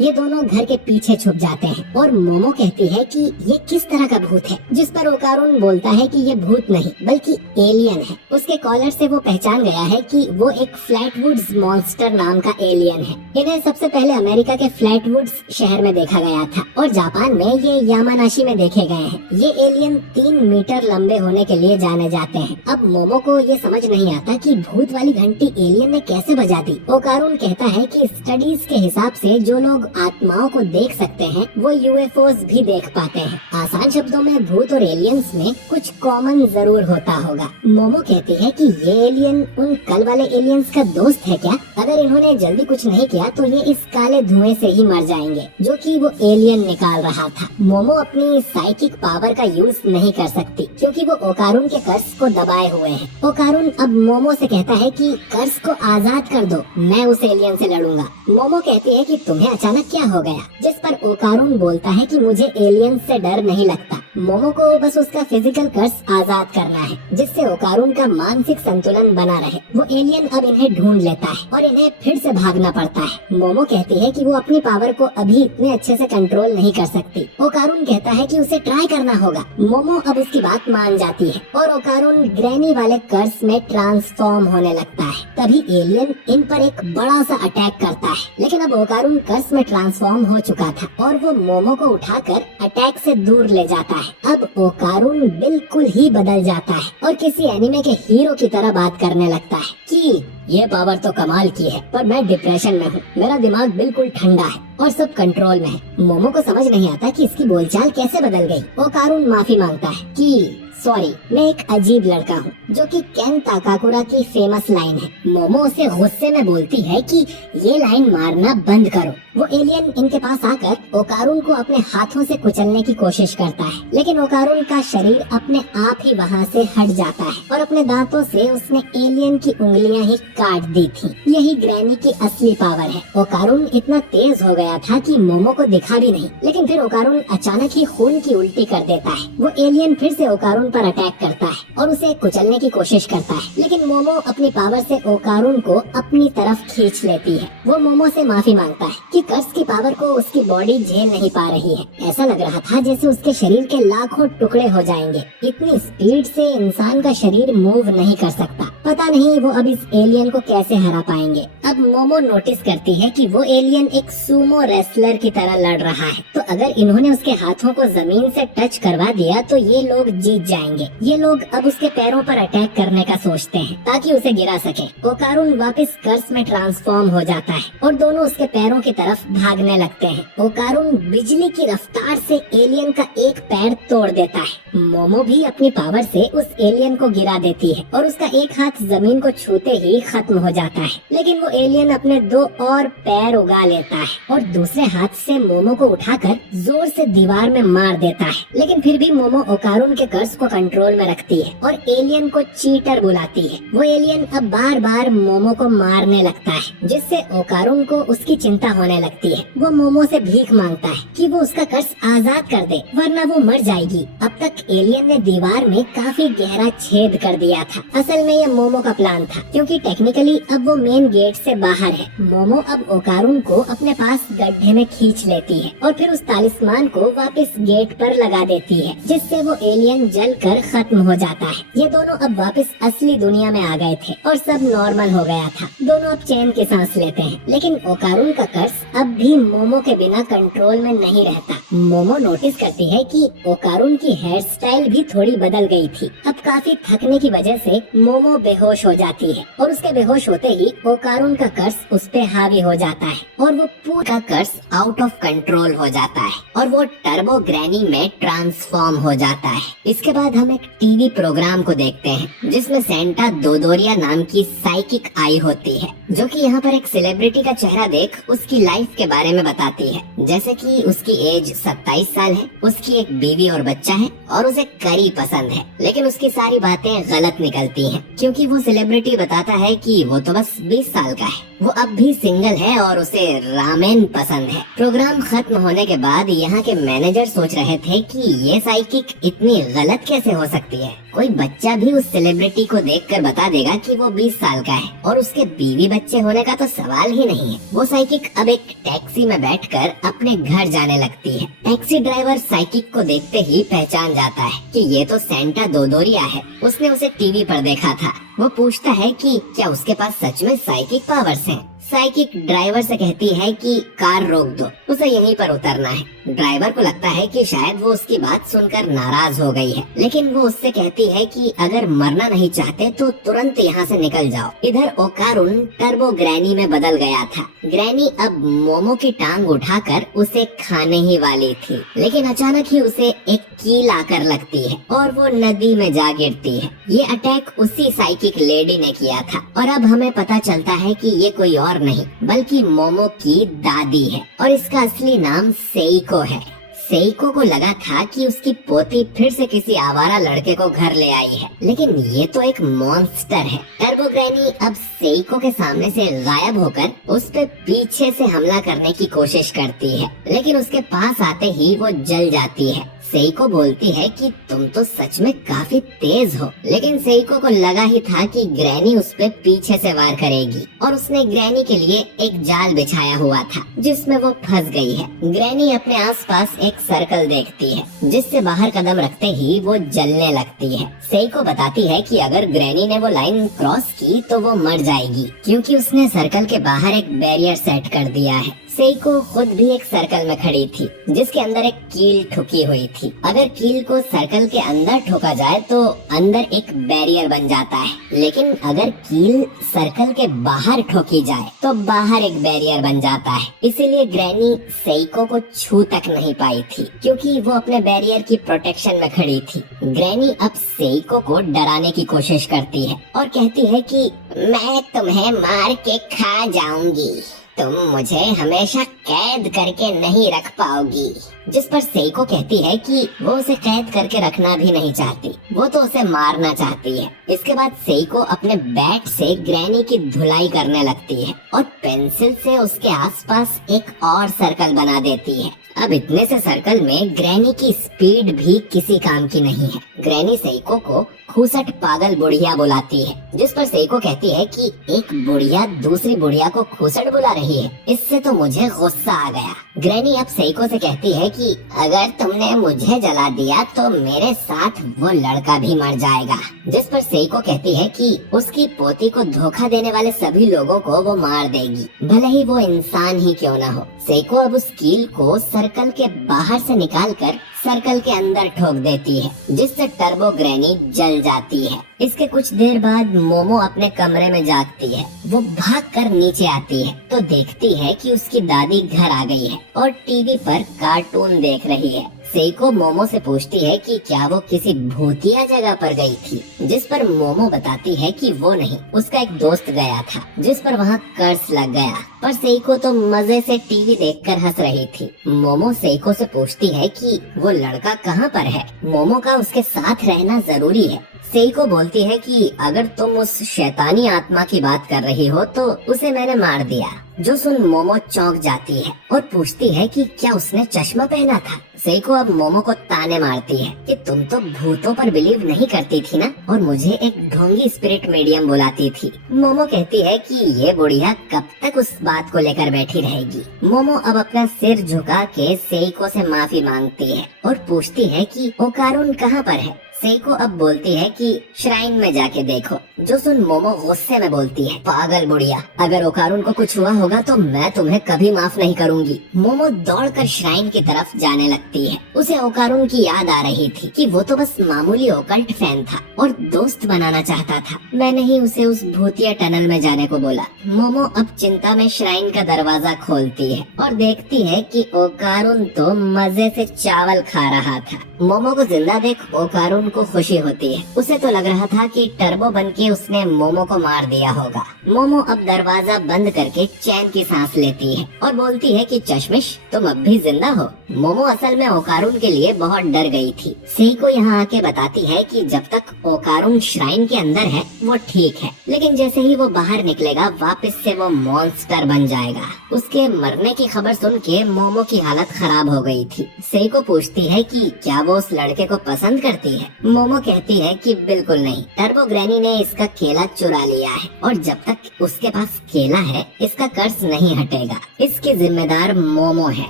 ये दोनों घर के पीछे छुप जाते हैं और मोमो कहती है कि ये किस तरह का भूत है, जिस पर ओकारुन बोलता है कि ये भूत नहीं बल्कि एलियन है। उसके कॉलर से वो पहचान गया है कि वो एक फ्लैटवुड्स मॉन्स्टर नाम का एलियन है। इन्हें सबसे पहले अमेरिका के फ्लैटवुड्स शहर में देखा गया था और जापान में ये यामानाशी में देखे गए हैं। ये एलियन 3 मीटर लंबे होने के लिए जाने जाते हैं। अब मोमो को ये समझ नहीं आता कि भूत वाली घंटी एलियन ने कैसे बजा दी। ओकारुन कहता है कि स्टडीज के हिसाब से जो लोग आत्माओं को देख सकते हैं वो यूएफओस भी देख पाते हैं। आसान शब्दों में भूत और एलियंस में कुछ कॉमन जरूर होता होगा। मोमो कहती है कि ये एलियन उन कल वाले एलियंस का दोस्त है क्या? अगर इन्होंने जल्दी कुछ नहीं किया तो ये इस काले धुएं से ही मर जाएंगे, जो कि वो एलियन निकाल रहा था। मोमो अपनी साइकिक पावर का यूज नहीं कर सकती क्योंकि वो ओकारुन के कर्स को दबाए हुए है। ओकारुन अब मोमो से कहता है कि कर्स को आजाद कर दो, मैं उस एलियन से लड़ूंगा। मोमो कहती है कि तुम्हें अचानक क्या हो गया, जिस पर ओकारुन बोलता है कि मुझे एलियन से डर नहीं लगता, मोमो को बस उसका फिजिकल कर्स आजाद करना है, जिससे ओकारुन का मानसिक संतुलन बना रहे। वो एलियन अब इन्हें ढूंढ लेता है और इन्हें फिर से भागना पड़ता है। मोमो कहती है कि वो अपनी पावर को अभी इतने अच्छे से कंट्रोल नहीं कर सकती। ओकारुन कहता है कि उसे ट्राई करना होगा। मोमो अब उसकी बात मान जाती है और ओकारुन ग्रैनी वाले कर्स में ट्रांसफॉर्म होने लगता है। तभी एलियन इन पर एक बड़ा सा अटैक करता है, लेकिन अब ओकारुन कर्स में ट्रांसफॉर्म हो चुका था और वो मोमो को उठाकर अटैक से दूर ले जाता है। है। अब ओकारुन बिल्कुल ही बदल जाता है और किसी एनिमे के हीरो की तरह बात करने लगता है कि ये पावर तो कमाल की है, पर मैं डिप्रेशन में हूँ, मेरा दिमाग बिल्कुल ठंडा है और सब कंट्रोल में है। मोमो को समझ नहीं आता कि इसकी बोलचाल कैसे बदल गई। ओकारुन माफी मांगता है कि सॉरी, मैं एक अजीब लड़का हूँ, जो कि केन ताकाकुरा की फेमस लाइन है। मोमो उसे गुस्से में बोलती है कि ये लाइन मारना बंद करो। वो एलियन इनके पास आकर ओकारुन को अपने हाथों से कुचलने की कोशिश करता है, लेकिन ओकारुन का शरीर अपने आप ही वहाँ से हट जाता है और अपने दांतों से उसने एलियन की उंगलियां ही काट दी थी। यही ग्रैनी की असली पावर है। ओकारुन इतना तेज हो गया था कि मोमो को दिखा भी नहीं, लेकिन फिर ओकारुन अचानक ही खून की उल्टी कर देता है। वो एलियन फिर से ओकारुन पर अटैक करता है और उसे कुचलने की कोशिश करता है, लेकिन मोमो अपनी पावर से ओकारुन को अपनी तरफ खींच लेती है। वो मोमो से माफी मांगता है कि कर्स की पावर को उसकी बॉडी झेल नहीं पा रही है। ऐसा लग रहा था जैसे उसके शरीर के लाखों टुकड़े हो जाएंगे। इतनी स्पीड से इंसान का शरीर मूव नहीं कर सकता। पता नहीं वो अब इस एलियन को कैसे हरा पाएंगे। अब मोमो नोटिस करती है कि वो एलियन एक सूमो रेसलर की तरह लड़ रहा है, तो अगर इन्होंने उसके हाथों को जमीन से टच करवा दिया तो ये लोग जीत जाएंगे। ये लोग अब उसके पैरों पर अटैक करने का सोचते हैं ताकि उसे गिरा सके। ओकारुन वापस कर्स में ट्रांसफॉर्म हो जाता है और दोनों उसके पैरों की तरफ भागने लगते हैं। ओकारुन बिजली की रफ्तार से एलियन का एक पैर तोड़ देता है। मोमो भी अपनी पावर से उस एलियन को गिरा देती है और उसका एक हाथ जमीन को छूते ही खत्म हो जाता है, लेकिन वो एलियन अपने 2 और पैर उगा लेता है और दूसरे हाथ से मोमो को उठाकर जोर से दीवार में मार देता है। लेकिन फिर भी मोमो ओकारुन के कर्स को कंट्रोल में रखती है और एलियन को चीटर बुलाती है। वो एलियन अब बार बार मोमो को मारने लगता है, जिससे ओकारुन को उसकी चिंता होने लगती है। वो मोमो से भीख मांगता है कि वो उसका कर्स आजाद कर दे, वरना वो मर जाएगी। अब तक एलियन ने दीवार में काफी गहरा छेद कर दिया था। असल में ये मोमो का प्लान था, क्योंकि टेक्निकली अब वो मेन गेट से बाहर है। मोमो अब ओकारुन को अपने पास गड्ढे में खींच लेती है और फिर उस तालिस्मान को वापस गेट पर लगा देती है, जिससे वो एलियन जलकर खत्म हो जाता है। ये दोनों अब वापस असली दुनिया में आ गए थे और सब नॉर्मल हो गया था। दोनों अब चैन की सांस लेते हैं, लेकिन ओकारुन का कर्स अब भी मोमो के बिना कंट्रोल में नहीं रहता। मोमो नोटिस करती है कि ओकारुन की हेयर स्टाइल भी थोड़ी बदल गई थी। अब काफी थकने की वजह से मोमो बेहोश हो जाती है और उसके बेहोश होते ही ओकारुन का कर्स उस पे हावी हो जाता है और वो पूरा कर्स आउट ऑफ कंट्रोल हो जाता है और वो टर्बो ग्रैनी में ट्रांसफॉर्म हो जाता है। इसके बाद हम एक टीवी प्रोग्राम को देखते हैं जिसमें सेंटा दोदोरिया नाम की साइकिक आई होती है, जो कि यहाँ पर एक सेलिब्रिटी का चेहरा देख उसकी लाइफ के बारे में बताती है। जैसे कि उसकी एज 27 साल है, उसकी एक बीवी और बच्चा है और उसे करी पसंद है, लेकिन उसकी सारी बातें गलत निकलती हैं, क्योंकि वो सेलिब्रिटी बताता है कि वो तो बस 20 साल का है। वो अब भी सिंगल है और उसे रामेन पसंद है। प्रोग्राम खत्म होने के बाद यहाँ के मैनेजर सोच रहे थे कि ये साइकिक इतनी गलत कैसे हो सकती है। कोई बच्चा भी उस सेलिब्रिटी को देखकर बता देगा कि वो 20 साल का है और उसके बीवी बच्चे होने का तो सवाल ही नहीं है। वो साइकिक अब एक टैक्सी में बैठकर अपने घर जाने लगती है। टैक्सी ड्राइवर साइकिक को देखते ही पहचान जाता है कि ये तो सेंटा दोदोरिया है। उसने उसे टीवी पर देखा था। वो पूछता है कि क्या उसके पास सच में साइकिक पावर्स हैं। साइकिक ड्राइवर से कहती है कि कार रोक दो, उसे यहीं पर उतरना है। ड्राइवर को लगता है कि शायद वो उसकी बात सुनकर नाराज हो गई है, लेकिन वो उससे कहती है कि अगर मरना नहीं चाहते तो तुरंत यहाँ से निकल जाओ। इधर ओकारुन टर्बो ग्रैनी में बदल गया था। ग्रैनी अब मोमो की टांग उठाकर उसे खाने ही वाली थी, लेकिन अचानक ही उसे एक कील आकर लगती है और वो नदी में जा गिरती है। ये अटैक उसी साइकिक लेडी ने किया था और अब हमें पता चलता है कि ये कोई और नहीं बल्कि मोमो की दादी है और इसका असली नाम सेइको है। सेइको को लगा था कि उसकी पोती फिर से किसी आवारा लड़के को घर ले आई है, लेकिन ये तो एक मॉन्स्टर है। टर्बो ग्रैनी अब सेइको के सामने से गायब होकर उस पे पीछे से हमला करने की कोशिश करती है, लेकिन उसके पास आते ही वो जल जाती है। सेइको बोलती है कि तुम तो सच में काफी तेज हो, लेकिन सेइको को लगा ही था कि ग्रैनी उस पे पीछे से वार करेगी और उसने ग्रैनी के लिए एक जाल बिछाया हुआ था जिसमें वो फंस गई है। ग्रैनी अपने आसपास एक सर्कल देखती है जिससे बाहर कदम रखते ही वो जलने लगती है। सेइको बताती है कि अगर ग्रैनी ने वो लाइन क्रॉस की तो वो मर जाएगी, क्योंकि उसने सर्कल के बाहर एक बैरियर सेट कर दिया है। सेइको खुद भी एक सर्कल में खड़ी थी जिसके अंदर एक कील ठुकी हुई थी। अगर कील को सर्कल के अंदर ठोका जाए तो अंदर एक बैरियर बन जाता है, लेकिन अगर कील सर्कल के बाहर ठोकी जाए तो बाहर एक बैरियर बन जाता है। इसीलिए ग्रैनी सेइको को छू तक नहीं पाई थी क्योंकि वो अपने बैरियर की प्रोटेक्शन में खड़ी थी। ग्रैनी अब सेइको को डराने की कोशिश करती है और कहती है कि मैं तुम्हें मार के खा जाऊंगी, तुम मुझे हमेशा कैद करके नहीं रख पाओगी। जिस पर सेइको कहती है कि वो उसे कैद करके रखना भी नहीं चाहती, वो तो उसे मारना चाहती है। इसके बाद सेइको अपने बैट से ग्रैनी की धुलाई करने लगती है और पेंसिल से उसके आसपास एक और सर्कल बना देती है। अब इतने से सर्कल में ग्रैनी की स्पीड भी किसी काम की नहीं है। ग्रैनी सेइको को खूसट पागल बुढ़िया बुलाती है, जिस पर सेइको कहती है कि एक बुढ़िया दूसरी बुढ़िया को खूसट बुला रही है, इससे तो मुझे गुस्सा आ गया। ग्रैनी अब सेइको से कहती है कि अगर तुमने मुझे जला दिया तो मेरे साथ वो लड़का भी मर जाएगा। जिस पर सेइको कहती है कि उसकी पोती को धोखा देने वाले सभी लोगों को वो मार देगी, भले ही वो इंसान ही क्यों न हो। सेइको अब उस कील को सर्कल के बाहर से निकालकर सर्कल के अंदर ठोक देती है, जिससे टर्बो ग्रैनी जल जाती है। इसके कुछ देर बाद मोमो अपने कमरे में जागती है। वो भागकर नीचे आती है तो देखती है कि उसकी दादी घर आ गई है और टीवी पर कार्टून देख रही है। सेइको मोमो से पूछती है कि क्या वो किसी भूतिया जगह पर गई थी, जिस पर मोमो बताती है कि वो नहीं, उसका एक दोस्त गया था जिस पर वहाँ कर्स लग गया। पर सेइको तो मजे से टीवी देखकर हंस रही थी। मोमो सेइको से पूछती है कि वो लड़का कहाँ पर है, मोमो का उसके साथ रहना जरूरी है। सेइको बोलती है कि अगर तुम उस शैतानी आत्मा की बात कर रही हो तो उसे मैंने मार दिया। जो सुन मोमो चौंक जाती है और पूछती है कि क्या उसने चश्मा पहना था। सेइको अब मोमो को ताने मारती है कि तुम तो भूतों पर बिलीव नहीं करती थी ना, और मुझे एक ढोंगी स्पिरिट मीडियम बुलाती थी। मोमो कहती है कि ये बुढ़िया कब तक उस बात को लेकर बैठी रहेगी। मोमो अब अपना सिर झुका के सेइको से माफी मांगती है और पूछती है कि ओकारुन कहाँ पर है। सेइको अब बोलती है कि श्राइन में जाके देखो। जो सुन मोमो गुस्से में बोलती है, पागल बुढ़िया, अगर ओकारुन को कुछ हुआ होगा तो मैं तुम्हें कभी माफ नहीं करूंगी। मोमो दौड़कर श्राइन की तरफ जाने लगती है। उसे ओकारुन की याद आ रही थी कि वो तो बस मामूली ओकल्ट फैन था और दोस्त बनाना चाहता था। मैंने ही उसे उस भूतिया टनल में जाने को बोला। मोमो अब चिंता में श्राइन का दरवाजा खोलती है और देखती है कि ओकारुन तो मजे से चावल खा रहा था। मोमो को जिंदा देख ओकारुन को खुशी होती है। उसे तो लग रहा था कि टर्बो बनके उसने मोमो को मार दिया होगा। मोमो अब दरवाजा बंद करके चैन की सांस लेती है और बोलती है कि चश्मिश, तुम अब भी जिंदा हो। मोमो असल में ओकारुन के लिए बहुत डर गई थी। सेइको यहाँ आके बताती है कि जब तक ओकारुन श्राइन के अंदर है वो ठीक है, लेकिन जैसे ही वो बाहर निकलेगा वापस से वो मॉन्स्टर बन जाएगा। उसके मरने की खबर सुन के मोमो की हालत खराब हो गई थी। सेइको पूछती है कि क्या वो उस लड़के को पसंद करती है। मोमो कहती है कि बिल्कुल नहीं, टर्बो ग्रैनी ने इसका केला चुरा लिया है और जब तक उसके पास केला है इसका कर्ज नहीं हटेगा। इसकी जिम्मेदार मोमो है,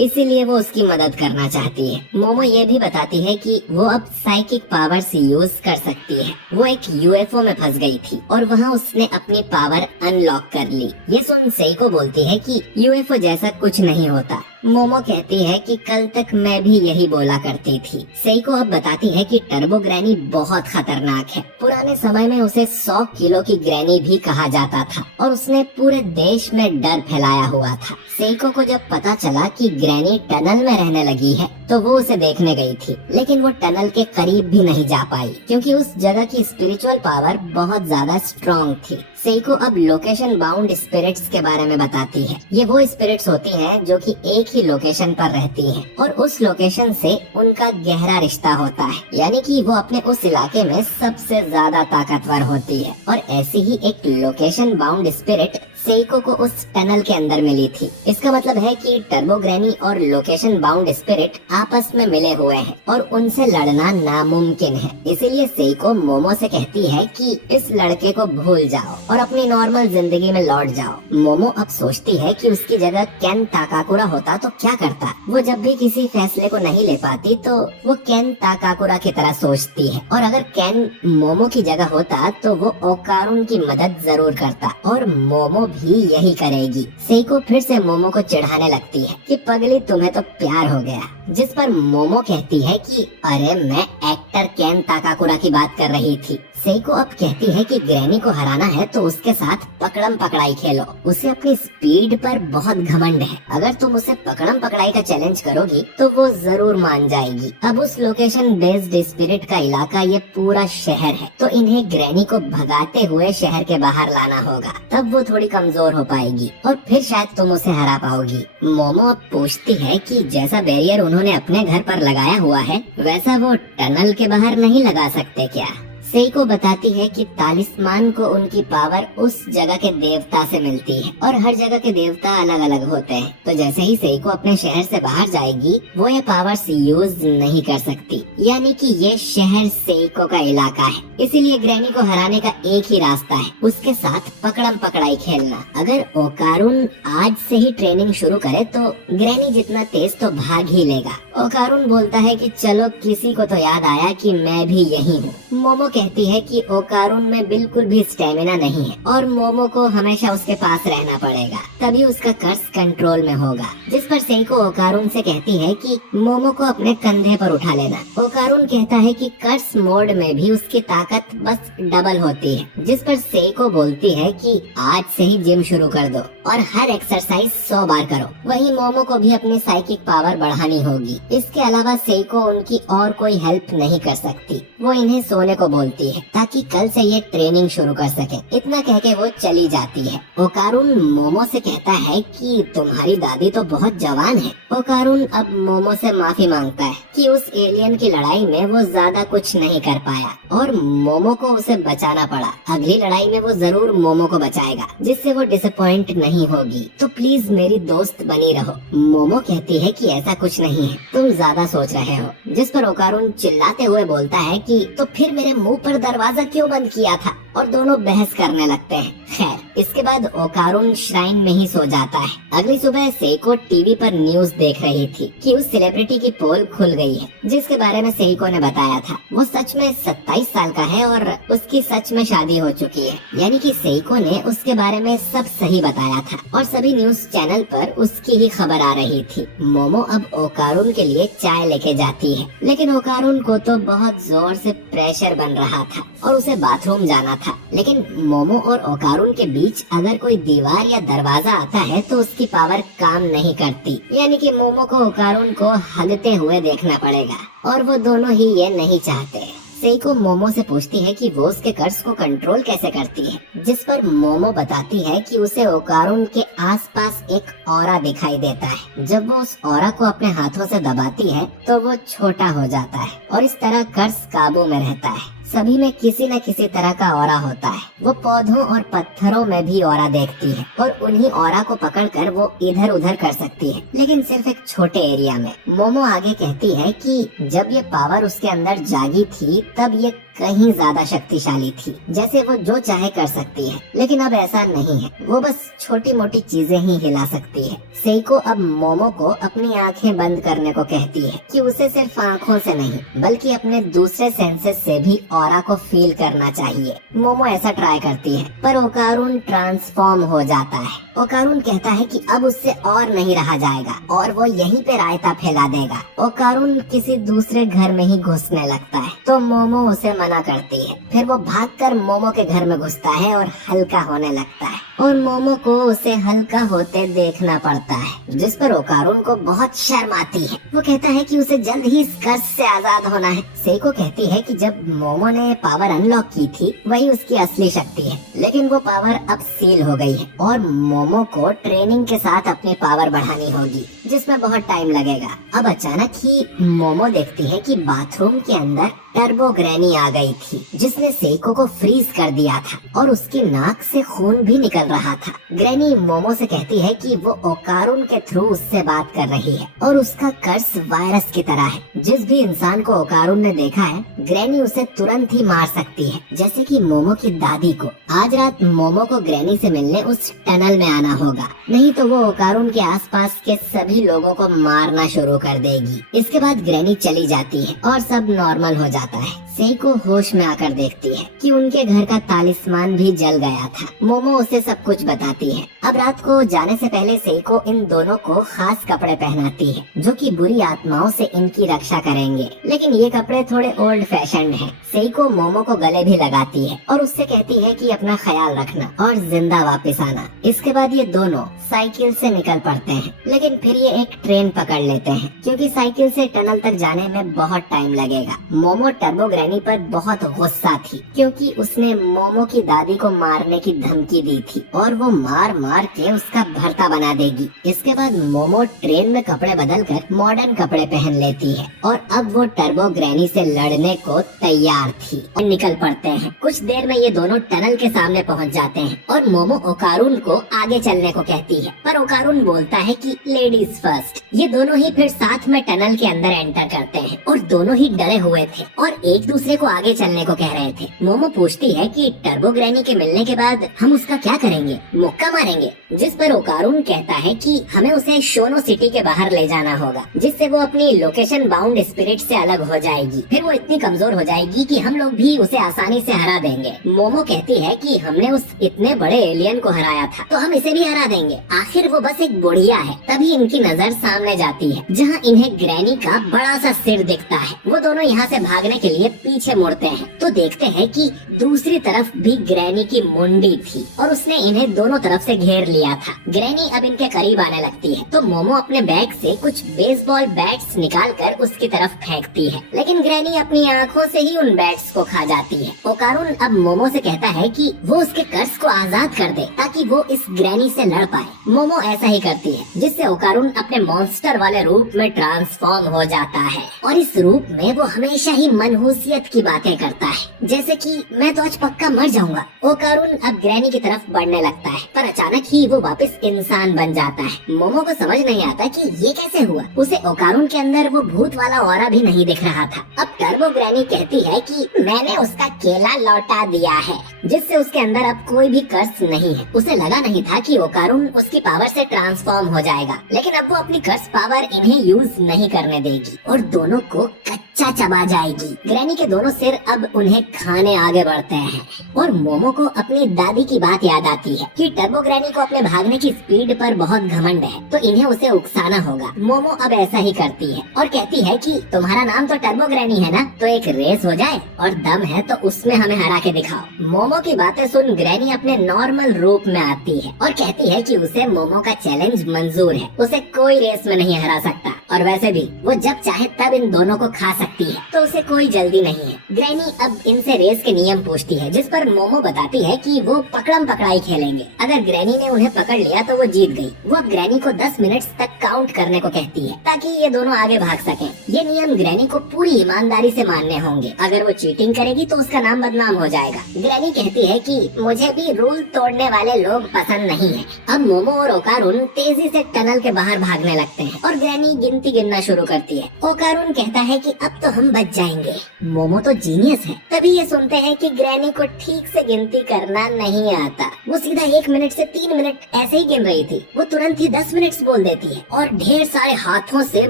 इसीलिए वो उसकी मदद करना चाहती है। मोमो ये भी बताती है कि वो अब साइकिक पावर्स यूज कर सकती है। वो एक यूएफओ में फंस गई थी और वहाँ उसने अपनी पावर अनलॉक कर ली। ये सुन सेइको बोलती है कि यूएफओ जैसा कुछ नहीं होता। मोमो कहती है कि कल तक मैं भी यही बोला करती थी। सेइको अब बताती है कि टर्बो ग्रैनी बहुत खतरनाक है। पुराने समय में उसे 100 किलो की ग्रैनी भी कहा जाता था और उसने पूरे देश में डर फैलाया हुआ था। सेइको को जब पता चला कि ग्रैनी टनल में रहने लगी है तो वो उसे देखने गई थी, लेकिन वो टनल के करीब भी नहीं जा पाई क्योंकि उस जगह की स्पिरिचुअल पावर बहुत ज्यादा स्ट्रॉन्ग थी। सेइको अब लोकेशन बाउंड स्पिरिट्स के बारे में बताती है। ये वो स्पिरिट्स होती हैं जो कि एक ही लोकेशन पर रहती हैं और उस लोकेशन से उनका गहरा रिश्ता होता है, यानी कि वो अपने उस इलाके में सबसे ज्यादा ताकतवर होती है। और ऐसी ही एक लोकेशन बाउंड स्पिरिट सेइको को उस टनल के अंदर मिली थी। इसका मतलब है कि टर्बो ग्रैनी और लोकेशन बाउंड स्पिरिट आपस में मिले हुए हैं और उनसे लड़ना नामुमकिन है। इसीलिए सेइको मोमो से कहती है कि इस लड़के को भूल जाओ और अपनी नॉर्मल जिंदगी में लौट जाओ। मोमो अब सोचती है कि उसकी जगह केन ताकाकुरा होता तो क्या करता। वो जब भी किसी फैसले को नहीं ले पाती तो वो केन ताकाकुरा की तरह सोचती है, और अगर केन मोमो की जगह होता तो वो ओकारुन की मदद जरूर करता और मोमो भी यही करेगी। सेइको फिर से मोमो को चिढ़ाने लगती है कि पगली तुम्हें तो प्यार हो गया, जिस पर मोमो कहती है कि अरे मैं एक्टर केन ताकाकुरा की बात कर रही थी। सेइको अब कहती है कि ग्रैनी को हराना है तो उसके साथ पकड़म पकड़ाई खेलो। उसे अपनी स्पीड पर बहुत घमंड है। अगर तुम उसे पकड़म पकड़ाई का चैलेंज करोगी तो वो जरूर मान जाएगी। अब उस लोकेशन बेस्ड स्पिरिट का इलाका ये पूरा शहर है, तो इन्हें ग्रैनी को भगाते हुए शहर के बाहर लाना होगा, तब वो थोड़ी कमजोर हो पाएगी और फिर शायद तुम उसे हरा पाओगी। मोमो अब पूछती है कि जैसा बैरियर उन्होंने अपने घर पर लगाया हुआ है वैसा वो टनल के बाहर नहीं लगा सकते क्या? सेइको बताती है कि तालिस्मान को उनकी पावर उस जगह के देवता से मिलती है और हर जगह के देवता अलग अलग होते हैं। तो जैसे ही सेइको अपने शहर से बाहर जाएगी वो ये पावर्स यूज नहीं कर सकती, यानी कि ये शहर सेइको का इलाका है। इसीलिए ग्रैनी को हराने का एक ही रास्ता है, उसके साथ पकड़म पकड़ाई खेलना। अगर ओकारुन आज से ही ट्रेनिंग शुरू करे तो ग्रैनी जितना तेज तो भाग ही लेगा। ओकारुन बोलता है कि चलो किसी को तो याद आया कि मैं भी यही हूँ। मोमो कहती है कि ओकारुन में बिल्कुल भी स्टेमिना नहीं है और मोमो को हमेशा उसके पास रहना पड़ेगा, तभी उसका कर्स कंट्रोल में होगा। जिस पर सेइको ओकारुन से कहती है कि मोमो को अपने कंधे पर उठा लेना। ओकारुन कहता है कि कर्स मोड में भी उसकी ताकत बस डबल होती है, जिस पर सेइको बोलती है कि आज से ही जिम शुरू कर दो और हर एक्सरसाइज 100 बार करो। वहीं मोमो को भी अपनी साइकिक पावर बढ़ानी होगी। इसके अलावा सेइको उनकी और कोई हेल्प नहीं कर सकती। वो इन्हें सोने को बोलती है ताकि कल से ये ट्रेनिंग शुरू कर सके। इतना कह के वो चली जाती है। ओकारुन मोमो से कहता है कि तुम्हारी दादी तो बहुत जवान है। ओकारुन अब मोमो से माफी मांगता है कि उस एलियन की लड़ाई में वो ज्यादा कुछ नहीं कर पाया और मोमो को उसे बचाना पड़ा। अगली लड़ाई में वो जरूर मोमो को बचाएगा, जिससे वो डिसअपॉइंट नहीं होगी। तो प्लीज मेरी दोस्त बनी रहो। मोमो कहती है कि ऐसा कुछ नहीं है, तुम ज्यादा सोच रहे हो। जिस पर ओकारुन चिल्लाते हुए बोलता है कि तो फिर मेरे मुंह पर दरवाजा क्यों बंद किया था, और दोनों बहस करने लगते हैं। खैर, इसके बाद ओकारुन श्राइन में ही सो जाता है। अगली सुबह सेइको टीवी पर न्यूज देख रही थी कि उस सेलिब्रिटी की पोल खुल गई है, जिसके बारे में सेइको ने बताया था। वो सच में 27 साल का है और उसकी सच में शादी हो चुकी है, यानी कि सेइको ने उसके बारे में सब सही बताया था और सभी न्यूज चैनल पर उसकी ही खबर आ रही थी। मोमो अब ओकारुन के लिए चाय लेके जाती है, लेकिन ओकारुन को तो बहुत जोर से प्रेशर बन रहा था और उसे बाथरूम जाना था। लेकिन मोमो और ओकारुन के बीच अगर कोई दीवार या दरवाजा आता है तो उसकी पावर काम नहीं करती, यानी कि मोमो को ओकारुन को हगते हुए देखना पड़ेगा और वो दोनों ही ये नहीं चाहते। सेइको मोमो से पूछती है कि वो उसके कर्ज को कंट्रोल कैसे करती है, जिस पर मोमो बताती है कि उसे ओकारुन के आसपास एक ऑरा दिखाई देता है। जब वो उस ऑरा को अपने हाथों से दबाती है तो वो छोटा हो जाता है और इस तरह कर्ज काबू में रहता है। सभी में किसी न किसी तरह का ऑरा होता है। वो पौधों और पत्थरों में भी ऑरा देखती है और उन्हीं ऑरा को पकड़कर वो इधर उधर कर सकती है, लेकिन सिर्फ एक छोटे एरिया में। मोमो आगे कहती है कि जब ये पावर उसके अंदर जागी थी तब ये कहीं ज्यादा शक्तिशाली थी, जैसे वो जो चाहे कर सकती है, लेकिन अब ऐसा नहीं है। वो बस छोटी मोटी चीजें ही हिला सकती है। सेइको अब मोमो को अपनी आंखें बंद करने को कहती है कि उसे सिर्फ आंखों से नहीं बल्कि अपने दूसरे सेंसेस से भी ऑरा को फील करना चाहिए। मोमो ऐसा ट्राई करती है पर ओकारुन ट्रांसफॉर्म हो जाता है। ओकारुन कहता है कि अब उससे और नहीं रहा जाएगा और वो यहीं पे रायता फैला देगा। ओकारुन किसी दूसरे घर में ही घुसने लगता है तो मोमो उसे मना करती है। फिर वो भागकर मोमो के घर में घुसता है और हल्का होने लगता है और मोमो को उसे हल्का होते देखना पड़ता है, जिस पर ओकारुन को बहुत शर्म आती है। वो कहता है कि उसे जल्द ही इस कर्ज से आजाद होना है। सेइको कहती है कि जब मोमो ने पावर अनलॉक की थी वही उसकी असली शक्ति है, लेकिन वो पावर अब सील हो गई है और मोमो को ट्रेनिंग के साथ अपनी पावर बढ़ानी होगी, जिसमें बहुत टाइम लगेगा। अब अचानक ही मोमो देखती है कि बाथरूम के अंदर टर्बो ग्रैनी आ गई थी, जिसने सेइको को फ्रीज कर दिया था और उसकी नाक से खून भी निकल रहा था। ग्रैनी मोमो से कहती है कि वो ओकारुन के थ्रू उससे बात कर रही है और उसका कर्ज वायरस की तरह है जिस भी इंसान को ओकारुन ने देखा है, ग्रैनी उसे तुरंत ही मार सकती है, जैसे कि मोमो की दादी को। आज रात मोमो को ग्रैनी से मिलने उस टनल में आना होगा, नहीं तो वो ओकारुन के आसपास के सभी लोगों को मारना शुरू कर देगी। इसके बाद ग्रैनी चली जाती है और सब नॉर्मल हो जाता है। सेइको होश में आकर देखती है कि उनके घर का तालिस्मान भी जल गया था। मोमो उसे सब कुछ बताती है। अब रात को जाने से पहले सेइको इन दोनों को खास कपड़े पहनाती है, जो कि बुरी आत्माओं से इनकी रक्षा करेंगे। लेकिन ये कपड़े थोड़े ओल्ड फैशन हैं। सेइको मोमो को गले भी लगाती है और उससे कहती है कि अपना ख्याल रखना और जिंदा वापस आना। इसके बाद ये दोनों साइकिल से निकल पड़ते हैं, लेकिन फिर ये एक ट्रेन पकड़ लेते हैं, क्योंकि साइकिल से टनल तक जाने में बहुत टाइम लगेगा। मोमो टर्बो ग्रैनी पर बहुत गुस्सा थी, क्योंकि उसने मोमो की दादी को मारने की धमकी दी थी और वो मार मार के उसका भरता बना देगी। इसके बाद मोमो ट्रेन में कपड़े बदलकर मॉडर्न कपड़े पहन लेती है और अब वो टर्बो ग्रैनी से लड़ने को तैयार थी और निकल पड़ते हैं। कुछ देर में ये दोनों टनल के सामने पहुंच जाते हैं और मोमो ओकारुन को आगे चलने को कहती है, पर ओकारुन बोलता है कि लेडीज फर्स्ट। ये दोनों ही फिर साथ में टनल के अंदर एंटर करते हैं और दोनों ही डरे हुए थे और एक दूसरे को आगे चलने को कह रहे थे। मोमो पूछती है कि टर्बो ग्रैनी के मिलने के बाद हम उसका क्या करेंगे, मुक्का मारेंगे? जिस पर ओकारुन कहता है कि हमें उसे शोनो सिटी के बाहर ले जाना होगा, जिससे वो अपनी लोकेशन बाउंड स्पिरिट से अलग हो जाएगी। फिर वो इतनी कमजोर हो जाएगी कि हम लोग भी उसे आसानी से हरा देंगे। मोमो कहती है कि हमने उस इतने बड़े एलियन को हराया था, तो हम इसे भी हरा देंगे। आखिर वो बस एक बुढ़िया है। तभी इनकी नजर सामने जाती है, जहाँ इन्हें ग्रैनी का बड़ा सा सिर दिखता है। वो दोनों यहाँ से भागने के लिए पीछे मुड़ते हैं तो देखते हैं कि दूसरी तरफ भी ग्रैनी की मुंडी थी और उसने इन्हें दोनों तरफ से घेर लिया था। ग्रैनी अब इनके करीब आने लगती है तो मोमो अपने बैग से कुछ बेसबॉल बैट्स निकालकर उसकी तरफ फेंकती है, लेकिन ग्रैनी अपनी आंखों से ही उन बैट्स को खा जाती है। ओकारुन अब मोमो से कहता है कि वो उसके कर्ज को आजाद कर दे ताकि वो इस ग्रैनी से लड़ पाए। मोमो ऐसा ही करती है, जिससे ओकारुन अपने मॉन्स्टर वाले रूप में ट्रांसफॉर्म हो जाता है और इस रूप में वो हमेशा ही मनहूसियत की बातें करता है, जैसे कि मैं तो आज पक्का मर जाऊंगा। ओकारुन अब ग्रैनी की तरफ बढ़ने लगता है, पर अचानक ही वो वापस इंसान बन जाता है। मोमो को समझ नहीं आता कि ये कैसे हुआ। उसे ओकारुन के अंदर वो भूत वाला ऑरा भी नहीं दिख रहा था। अब टर्बो ग्रैनी कहती है कि मैंने उसका केला लौटा दिया है, जिससे उसके अंदर अब कोई भी कर्ज नहीं है। उसे लगा नहीं था कि ओकारुन उसकी पावर से ट्रांसफॉर्म हो जाएगा, लेकिन अब वो अपनी कर्ज पावर इन्हें यूज नहीं करने देगी और दोनों को कच्चा चबा जाएगी। ग्रैनी के दोनों सिर अब उन्हें खाने आगे बढ़ते हैं और मोमो को अपनी दादी की बात याद आती है कि टर्बो ग्रैनी को अपने भागने की स्पीड पर बहुत घमंड है, तो इन्हें उसे उकसाना होगा। मोमो अब ऐसा ही करती है और कहती है कि तुम्हारा नाम तो टर्बो ग्रैनी है ना, तो एक रेस हो जाए और दम है तो उसमें हमें हरा के दिखाओ। मोमो की बातें सुन ग्रैनी अपने नॉर्मल रूप में आती है और कहती है कि उसे मोमो का चैलेंज मंजूर है, उसे कोई रेस में नहीं हरा सकता और वैसे भी वो जब चाहे तब इन दोनों को खा सकती है, तो उसे कोई जल्दी नहीं है। ग्रैनी अब इनसे रेस के नियम पूछती है, जिस पर मोमो बताती है कि वो पकड़म पकड़ाई खेलेंगे। अगर ग्रैनी ने उन्हें पकड़ लिया तो वो जीत गई। वो अब ग्रैनी को 10 मिनट तक काउंट करने को कहती है ताकि ये दोनों आगे भाग सकें। ये नियम ग्रैनी को पूरी ईमानदारी से मानने होंगे। अगर वो चीटिंग करेगी तो उसका नाम बदनाम हो जाएगा। ग्रैनी कहती है कि मुझे भी रूल तोड़ने वाले लोग पसंद नहीं है। अब मोमो और ओकारुन तेजी से टनल के बाहर भागने लगते हैं और ग्रैनी गिनती गिनना शुरू करती है। ओकारुन कहता है कि अब तो हम बच जाएंगे। मोमो तो जीनियस है। तभी ये सुनते हैं कि ग्रैनी को ठीक से गिनती करना नहीं आता। वो सीधा 1 मिनट से 3 मिनट ऐसे ही गिन रही थी। वो तुरंत ही 10 मिनट बोल देती है और ढेर सारे हाथों से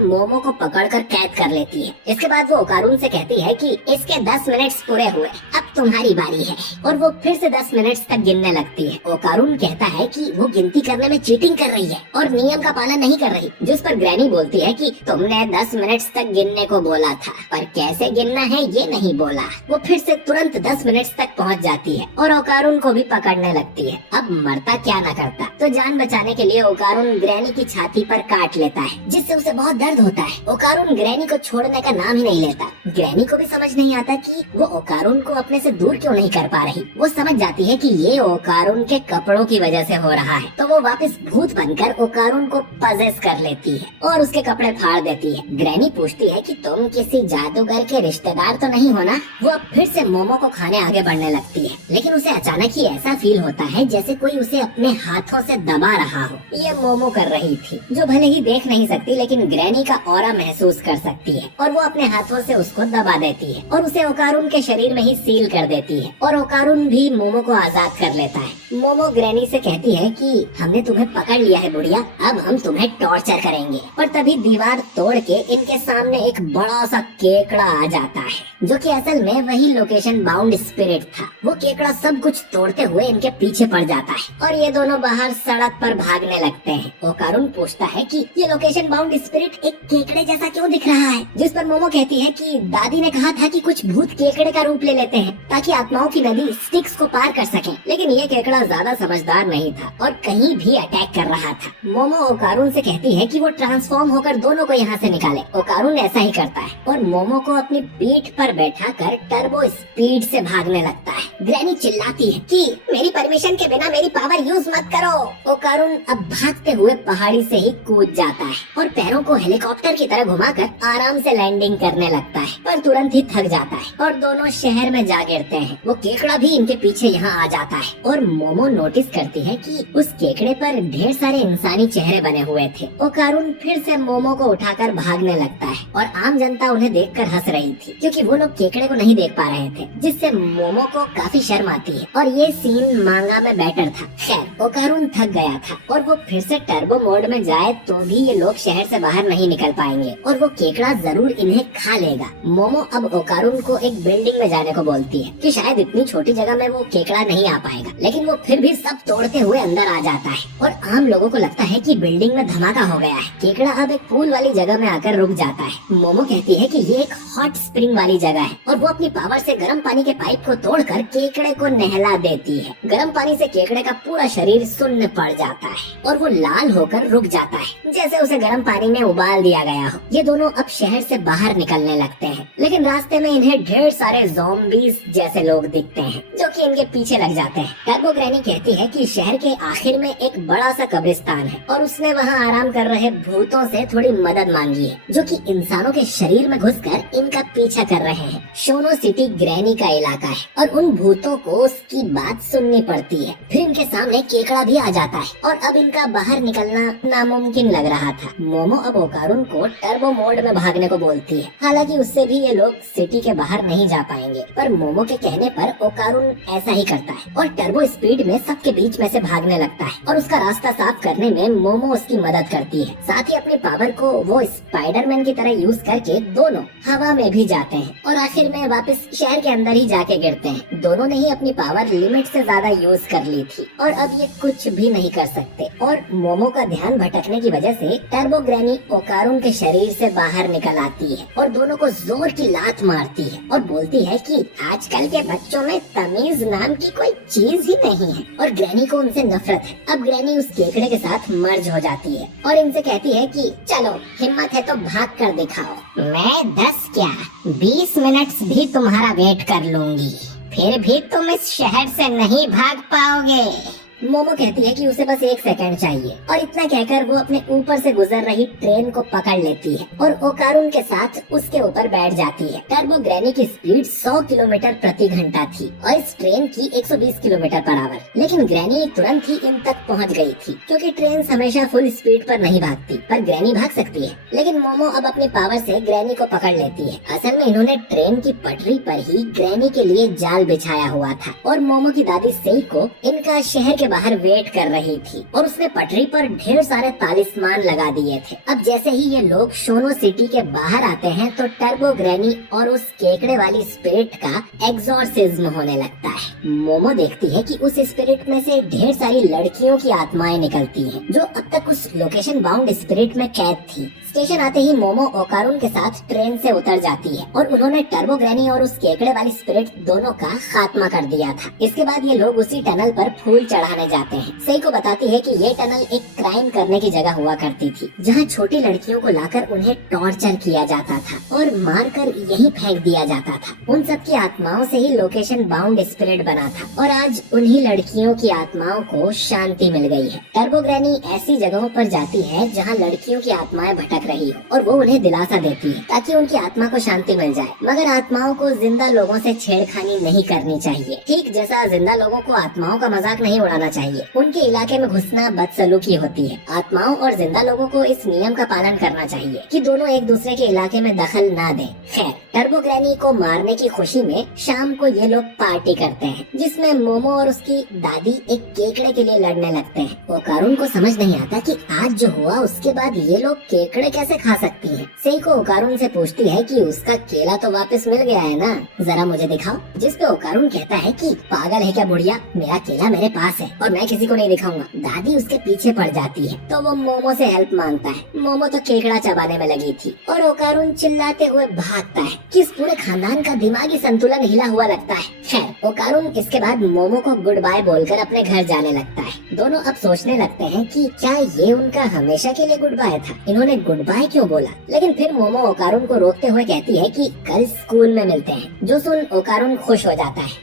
मोमो को पकड़कर कैद कर लेती है। इसके बाद वो ओकारुन से कहती है कि इसके 10 मिनट पूरे हुए, अब तुम्हारी बारी है, और वो फिर से 10 मिनट तक गिनने लगती है। ओकारुन कहता है कि वो गिनती करने में चीटिंग कर रही है और नियम का पालन नहीं कर रही, जिस पर ग्रैनी बोलती है कि तुमने 10 मिनट तक गिनने को बोला था, पर कैसे गिनना है ये नहीं बोला। वो फिर से तुरंत 10 मिनट तक पहुंच जाती है और ओकारुन को भी पकड़ने लगती है। अब मरता क्या न करता, तो जान बचाने के लिए ओकारुन ग्रैनी की छाती पर काट लेता है, जिससे उसे बहुत दर्द होता है। ओकारुन ग्रैनी को छोड़ने का नाम ही नहीं लेता। ग्रैनी को भी समझ नहीं आता कि वो ओकारुन को अपने से दूर क्यों नहीं कर पा रही। वो समझ जाती है कि ये ओकारुन के कपड़ों की वजह से हो रहा है, तो वो वापस भूत बनकर ओकारुन को पजेस कर लेती है और उसके कपड़े कर फाड़ देती है। ग्रैनी पूछती है कि तुम किसी जादूगर के रिश्तेदार तो नहीं हो ना? वो अब फिर से मोमो को खाने आगे बढ़ने लगती है, लेकिन उसे अचानक ही ऐसा फील होता है जैसे कोई उसे अपने हाथों से दबा रहा हो। ये मोमो कर रही थी, जो भले ही देख नहीं सकती लेकिन ग्रैनी का ऑरा महसूस कर सकती है, और वो अपने हाथों से उसको दबा देती है और उसे ओकारुन के शरीर में ही सील कर देती है, और ओकारुन भी मोमो को आजाद कर लेता है। मोमो ग्रैनी से कहती है कि हमने तुम्हें पकड़ लिया है बुढ़िया, अब हम तुम्हें टॉर्चर करेंगे। पर तभी दीवार तोड़ के इनके सामने एक बड़ा सा केकड़ा आ जाता है, जो कि असल में वही लोकेशन बाउंड स्पिरिट था। वो केकड़ा सब कुछ तोड़ते हुए इनके पीछे पड़ जाता है और ये दोनों बाहर सड़क पर भागने लगते हैं। ओकारुन पूछता है कि ये लोकेशन बाउंड स्पिरिट एक केकड़े जैसा क्यों दिख रहा है, जिस पर मोमो कहती है कि दादी ने कहा था कि कुछ भूत केकड़े का रूप ले लेते हैं ताकि आत्माओं की नदी स्टिक्स को पार कर सके। लेकिन ये केकड़ा ज्यादा समझदार नहीं था और कहीं भी अटैक कर रहा था। मोमो ओकारुन से कहती है कि वो ट्रांसफॉर्म होकर दोनों को यहाँ से निकाले। ओकारुन ऐसा ही करता है और मोमो को अपनी पीठ पर बैठा कर टर्बो स्पीड से भागने लगता है। ग्रैनी चिल्लाती है कि मेरी परमिशन के बिना मेरी पावर यूज मत करो। ओकारुन अब भागते हुए पहाड़ी से ही कूद जाता है और पैरों को हेलीकॉप्टर की तरह घुमाकर आराम से लैंडिंग करने लगता है, पर तुरंत ही थक जाता है और दोनों शहर में जा गिरते हैं। वो केकड़ा भी इनके पीछे यहाँ आ जाता है और मोमो नोटिस करती है कि उस केकड़े पर ढेर सारे इंसानी चेहरे बने हुए थे। ओकारुन फिर से मोमो को उठाकर भागने लगता है और आम जनता उन्हें देखकर हंस रही थी, क्योंकि वो लोग केकड़े को नहीं देख पा रहे थे, जिससे मोमो को काफी शर्म आती है। और ये सीन मांगा में बेटर था। खैर, ओकारुन थक गया था और वो फिर से टर्बो मोड में जाए तो भी ये लोग शहर से बाहर नहीं निकल पाएंगे और वो केकड़ा जरूर इन्हें खा लेगा। मोमो अब ओकारुन को एक बिल्डिंग में जाने को बोलती है कि शायद इतनी छोटी जगह में वो केकड़ा नहीं आ पाएगा, लेकिन वो फिर भी सब तोड़ते हुए अंदर आ जाता है और आम लोगों को लगता है कि बिल्डिंग में धमाका हो गया है। केकड़ा अब एक पूल वाली जगह में आकर रुक जाता है। मोमो कहती है कि ये एक हॉट स्प्रिंग वाली जगह है और वो अपनी पावर से गर्म पानी के पाइप को तोड़कर केकड़े को नहला देती है। गर्म पानी से केकड़े का पूरा शरीर सुन्न पड़ जाता है और वो लाल होकर रुक जाता है, जैसे उसे गर्म पानी में उबाल दिया गया हो। ये दोनों अब शहर से बाहर निकलने लगते हैं, लेकिन रास्ते में इन्हें ढेर सारे ज़ॉम्बीज़ जैसे लोग दिखते हैं जो कि इनके पीछे लग जाते हैं। टर्बो ग्रैनी कहती है कि शहर के आखिर में एक बड़ा सा कब्रिस्तान है और उसने वहाँ आराम कर रहे भूतों से थोड़ी मदद मांगी है, जो कि इंसानों के शरीर में घुसकर इनका पीछा कर रहे हैं। शोनो सिटी ग्रैनी का इलाका है और उन भूतों को उसकी बात सुननी पड़ती है। फिर इनके सामने केकड़ा भी आ जाता है और अब इनका बाहर निकलना नामुमकिन लग रहा था। मोमो अब ओकारुन को टर्बो मोड में भागने को बोलती है, हालांकि उससे भी ये लोग सिटी के बाहर नहीं जा पाएंगे, पर मोमो के कहने पर ओकारुन ऐसा ही करता है और टर्बो स्पीड में सबके बीच में से भागने लगता है और उसका रास्ता साफ करने में मोमो उसकी मदद करती है। साथ ही अपनी पावर को वो स्पाइडरमैन की तरह यूज करके दोनों हवा में भी जाते हैं और आखिर में वापस शहर के अंदर ही जाके गिरते हैं। दोनों ने ही अपनी पावर लिमिट से ज्यादा यूज कर ली थी और अब ये कुछ भी नहीं कर सकते और मोमो का ध्यान भटकने की वजह से टर्बो ग्रैनी ओकारुन के शरीर से बाहर निकल आती है और दोनों को जोर की लात मारती है और बोलती है कि आजकल के बच्चों में तमीज नाम की कोई चीज ही नहीं है और ग्रैनी को उनसे नफरत है। अब ग्रैनी उस केकड़े के साथ मर्ज हो जाती है और इनसे कहती है कि चलो हिम्मत है तो भाग कर दिखाओ। मैं 10 क्या 20 मिनट्स भी तुम्हारा वेट कर लूंगी, फिर भी तुम इस शहर से नहीं भाग पाओगे। मोमो कहती है कि उसे बस 1 सेकंड चाहिए और इतना कहकर वो अपने ऊपर से गुजर रही ट्रेन को पकड़ लेती है और ओकारुन के साथ उसके ऊपर बैठ जाती है। टर्बो ग्रैनी की स्पीड 100 किलोमीटर प्रति घंटा थी और इस ट्रेन की 120 किलोमीटर पर आवर, लेकिन ग्रैनी तुरंत ही इन तक पहुंच गई थी, क्योंकि ट्रेन हमेशा फुल स्पीड पर नहीं भागती, पर ग्रैनी भाग सकती है। लेकिन मोमो अब अपनी पावर से ग्रैनी को पकड़ लेती है। असल में इन्होंने ट्रेन की पटरी पर ही ग्रैनी के लिए जाल बिछाया हुआ था और मोमो की दादी सेइको इनका शहर के बाहर वेट कर रही थी और उसने पटरी पर ढेर सारे तालिस्मान लगा दिए थे। अब जैसे ही ये लोग शोनो सिटी के बाहर आते हैं तो टर्बो ग्रैनी और उस केकड़े वाली स्पिरिट का एग्जॉर्सिज्म होने लगता है। मोमो देखती है कि उस स्पिरिट में से ढेर सारी लड़कियों की आत्माएं निकलती हैं, जो अब तक उस लोकेशन बाउंड स्पिरिट में कैद थी। स्टेशन आते ही मोमो ओकारुन के साथ ट्रेन से उतर जाती है और उन्होंने टर्बो ग्रैनी और उस केकड़े वाली स्पिरिट दोनों का खात्मा कर दिया था। इसके बाद ये लोग उसी टनल पर फूल चढ़ाने बनाने जाते हैं। सेइको बताती है कि ये टनल एक क्राइम करने की जगह हुआ करती थी, जहाँ छोटी लड़कियों को लाकर उन्हें टॉर्चर किया जाता था और मारकर यहीं फेंक दिया जाता था। उन सब की आत्माओं से ही लोकेशन बाउंड स्पिरिट बना था और आज उन्हीं लड़कियों की आत्माओं को शांति मिल गई है। टर्बो ग्रैनी ऐसी जगहों पर जाती है जहाँ लड़कियों की आत्माएं भटक रही हो और वो उन्हें दिलासा देती है ताकि उनकी आत्मा को शांति मिल जाए। मगर आत्माओं को जिंदा लोगों से छेड़खानी नहीं करनी चाहिए, ठीक जैसा जिंदा लोगों को आत्माओं का मजाक नहीं उड़ाना चाहिए। उनके इलाके में घुसना बदसलूकी होती है। आत्माओं और जिंदा लोगों को इस नियम का पालन करना चाहिए कि दोनों एक दूसरे के इलाके में दखल ना दें। खैर, टर्बो ग्रैनी को मारने की खुशी में शाम को ये लोग पार्टी करते हैं, जिसमें मोमो और उसकी दादी एक केकड़े के लिए लड़ने लगते हैं। ओकारुन को समझ नहीं आता कि आज जो हुआ उसके बाद ये लोग केकड़े कैसे खा सकती हैं। सेइको ओकारुन से पूछती है कि उसका केला तो वापस मिल गया है ना, जरा मुझे दिखाओ। जिस पे ओकारुन कहता है कि पागल है क्या बुढ़िया, मेरा केला मेरे पास है और मैं किसी को नहीं दिखाऊंगा। दादी उसके पीछे पड़ जाती है तो वो मोमो से हेल्प मांगता है। मोमो तो केकड़ा चबाने में लगी थी और ओकारुन चिल्लाते हुए भागता है कि इस पूरे खानदान का दिमागी संतुलन हिला हुआ लगता है। खैर, ओकारुन इसके बाद मोमो को गुड बाय बोलकर अपने घर जाने लगता है। दोनों अब सोचने लगते हैं कि क्या ये उनका हमेशा के लिए गुड बाय था, इन्होंने गुड बाय क्यों बोला। लेकिन फिर मोमो ओकारुन को रोकते हुए कहती है कि कल स्कूल में मिलते हैं, जो सुन ओकारुन खुश हो जाता है।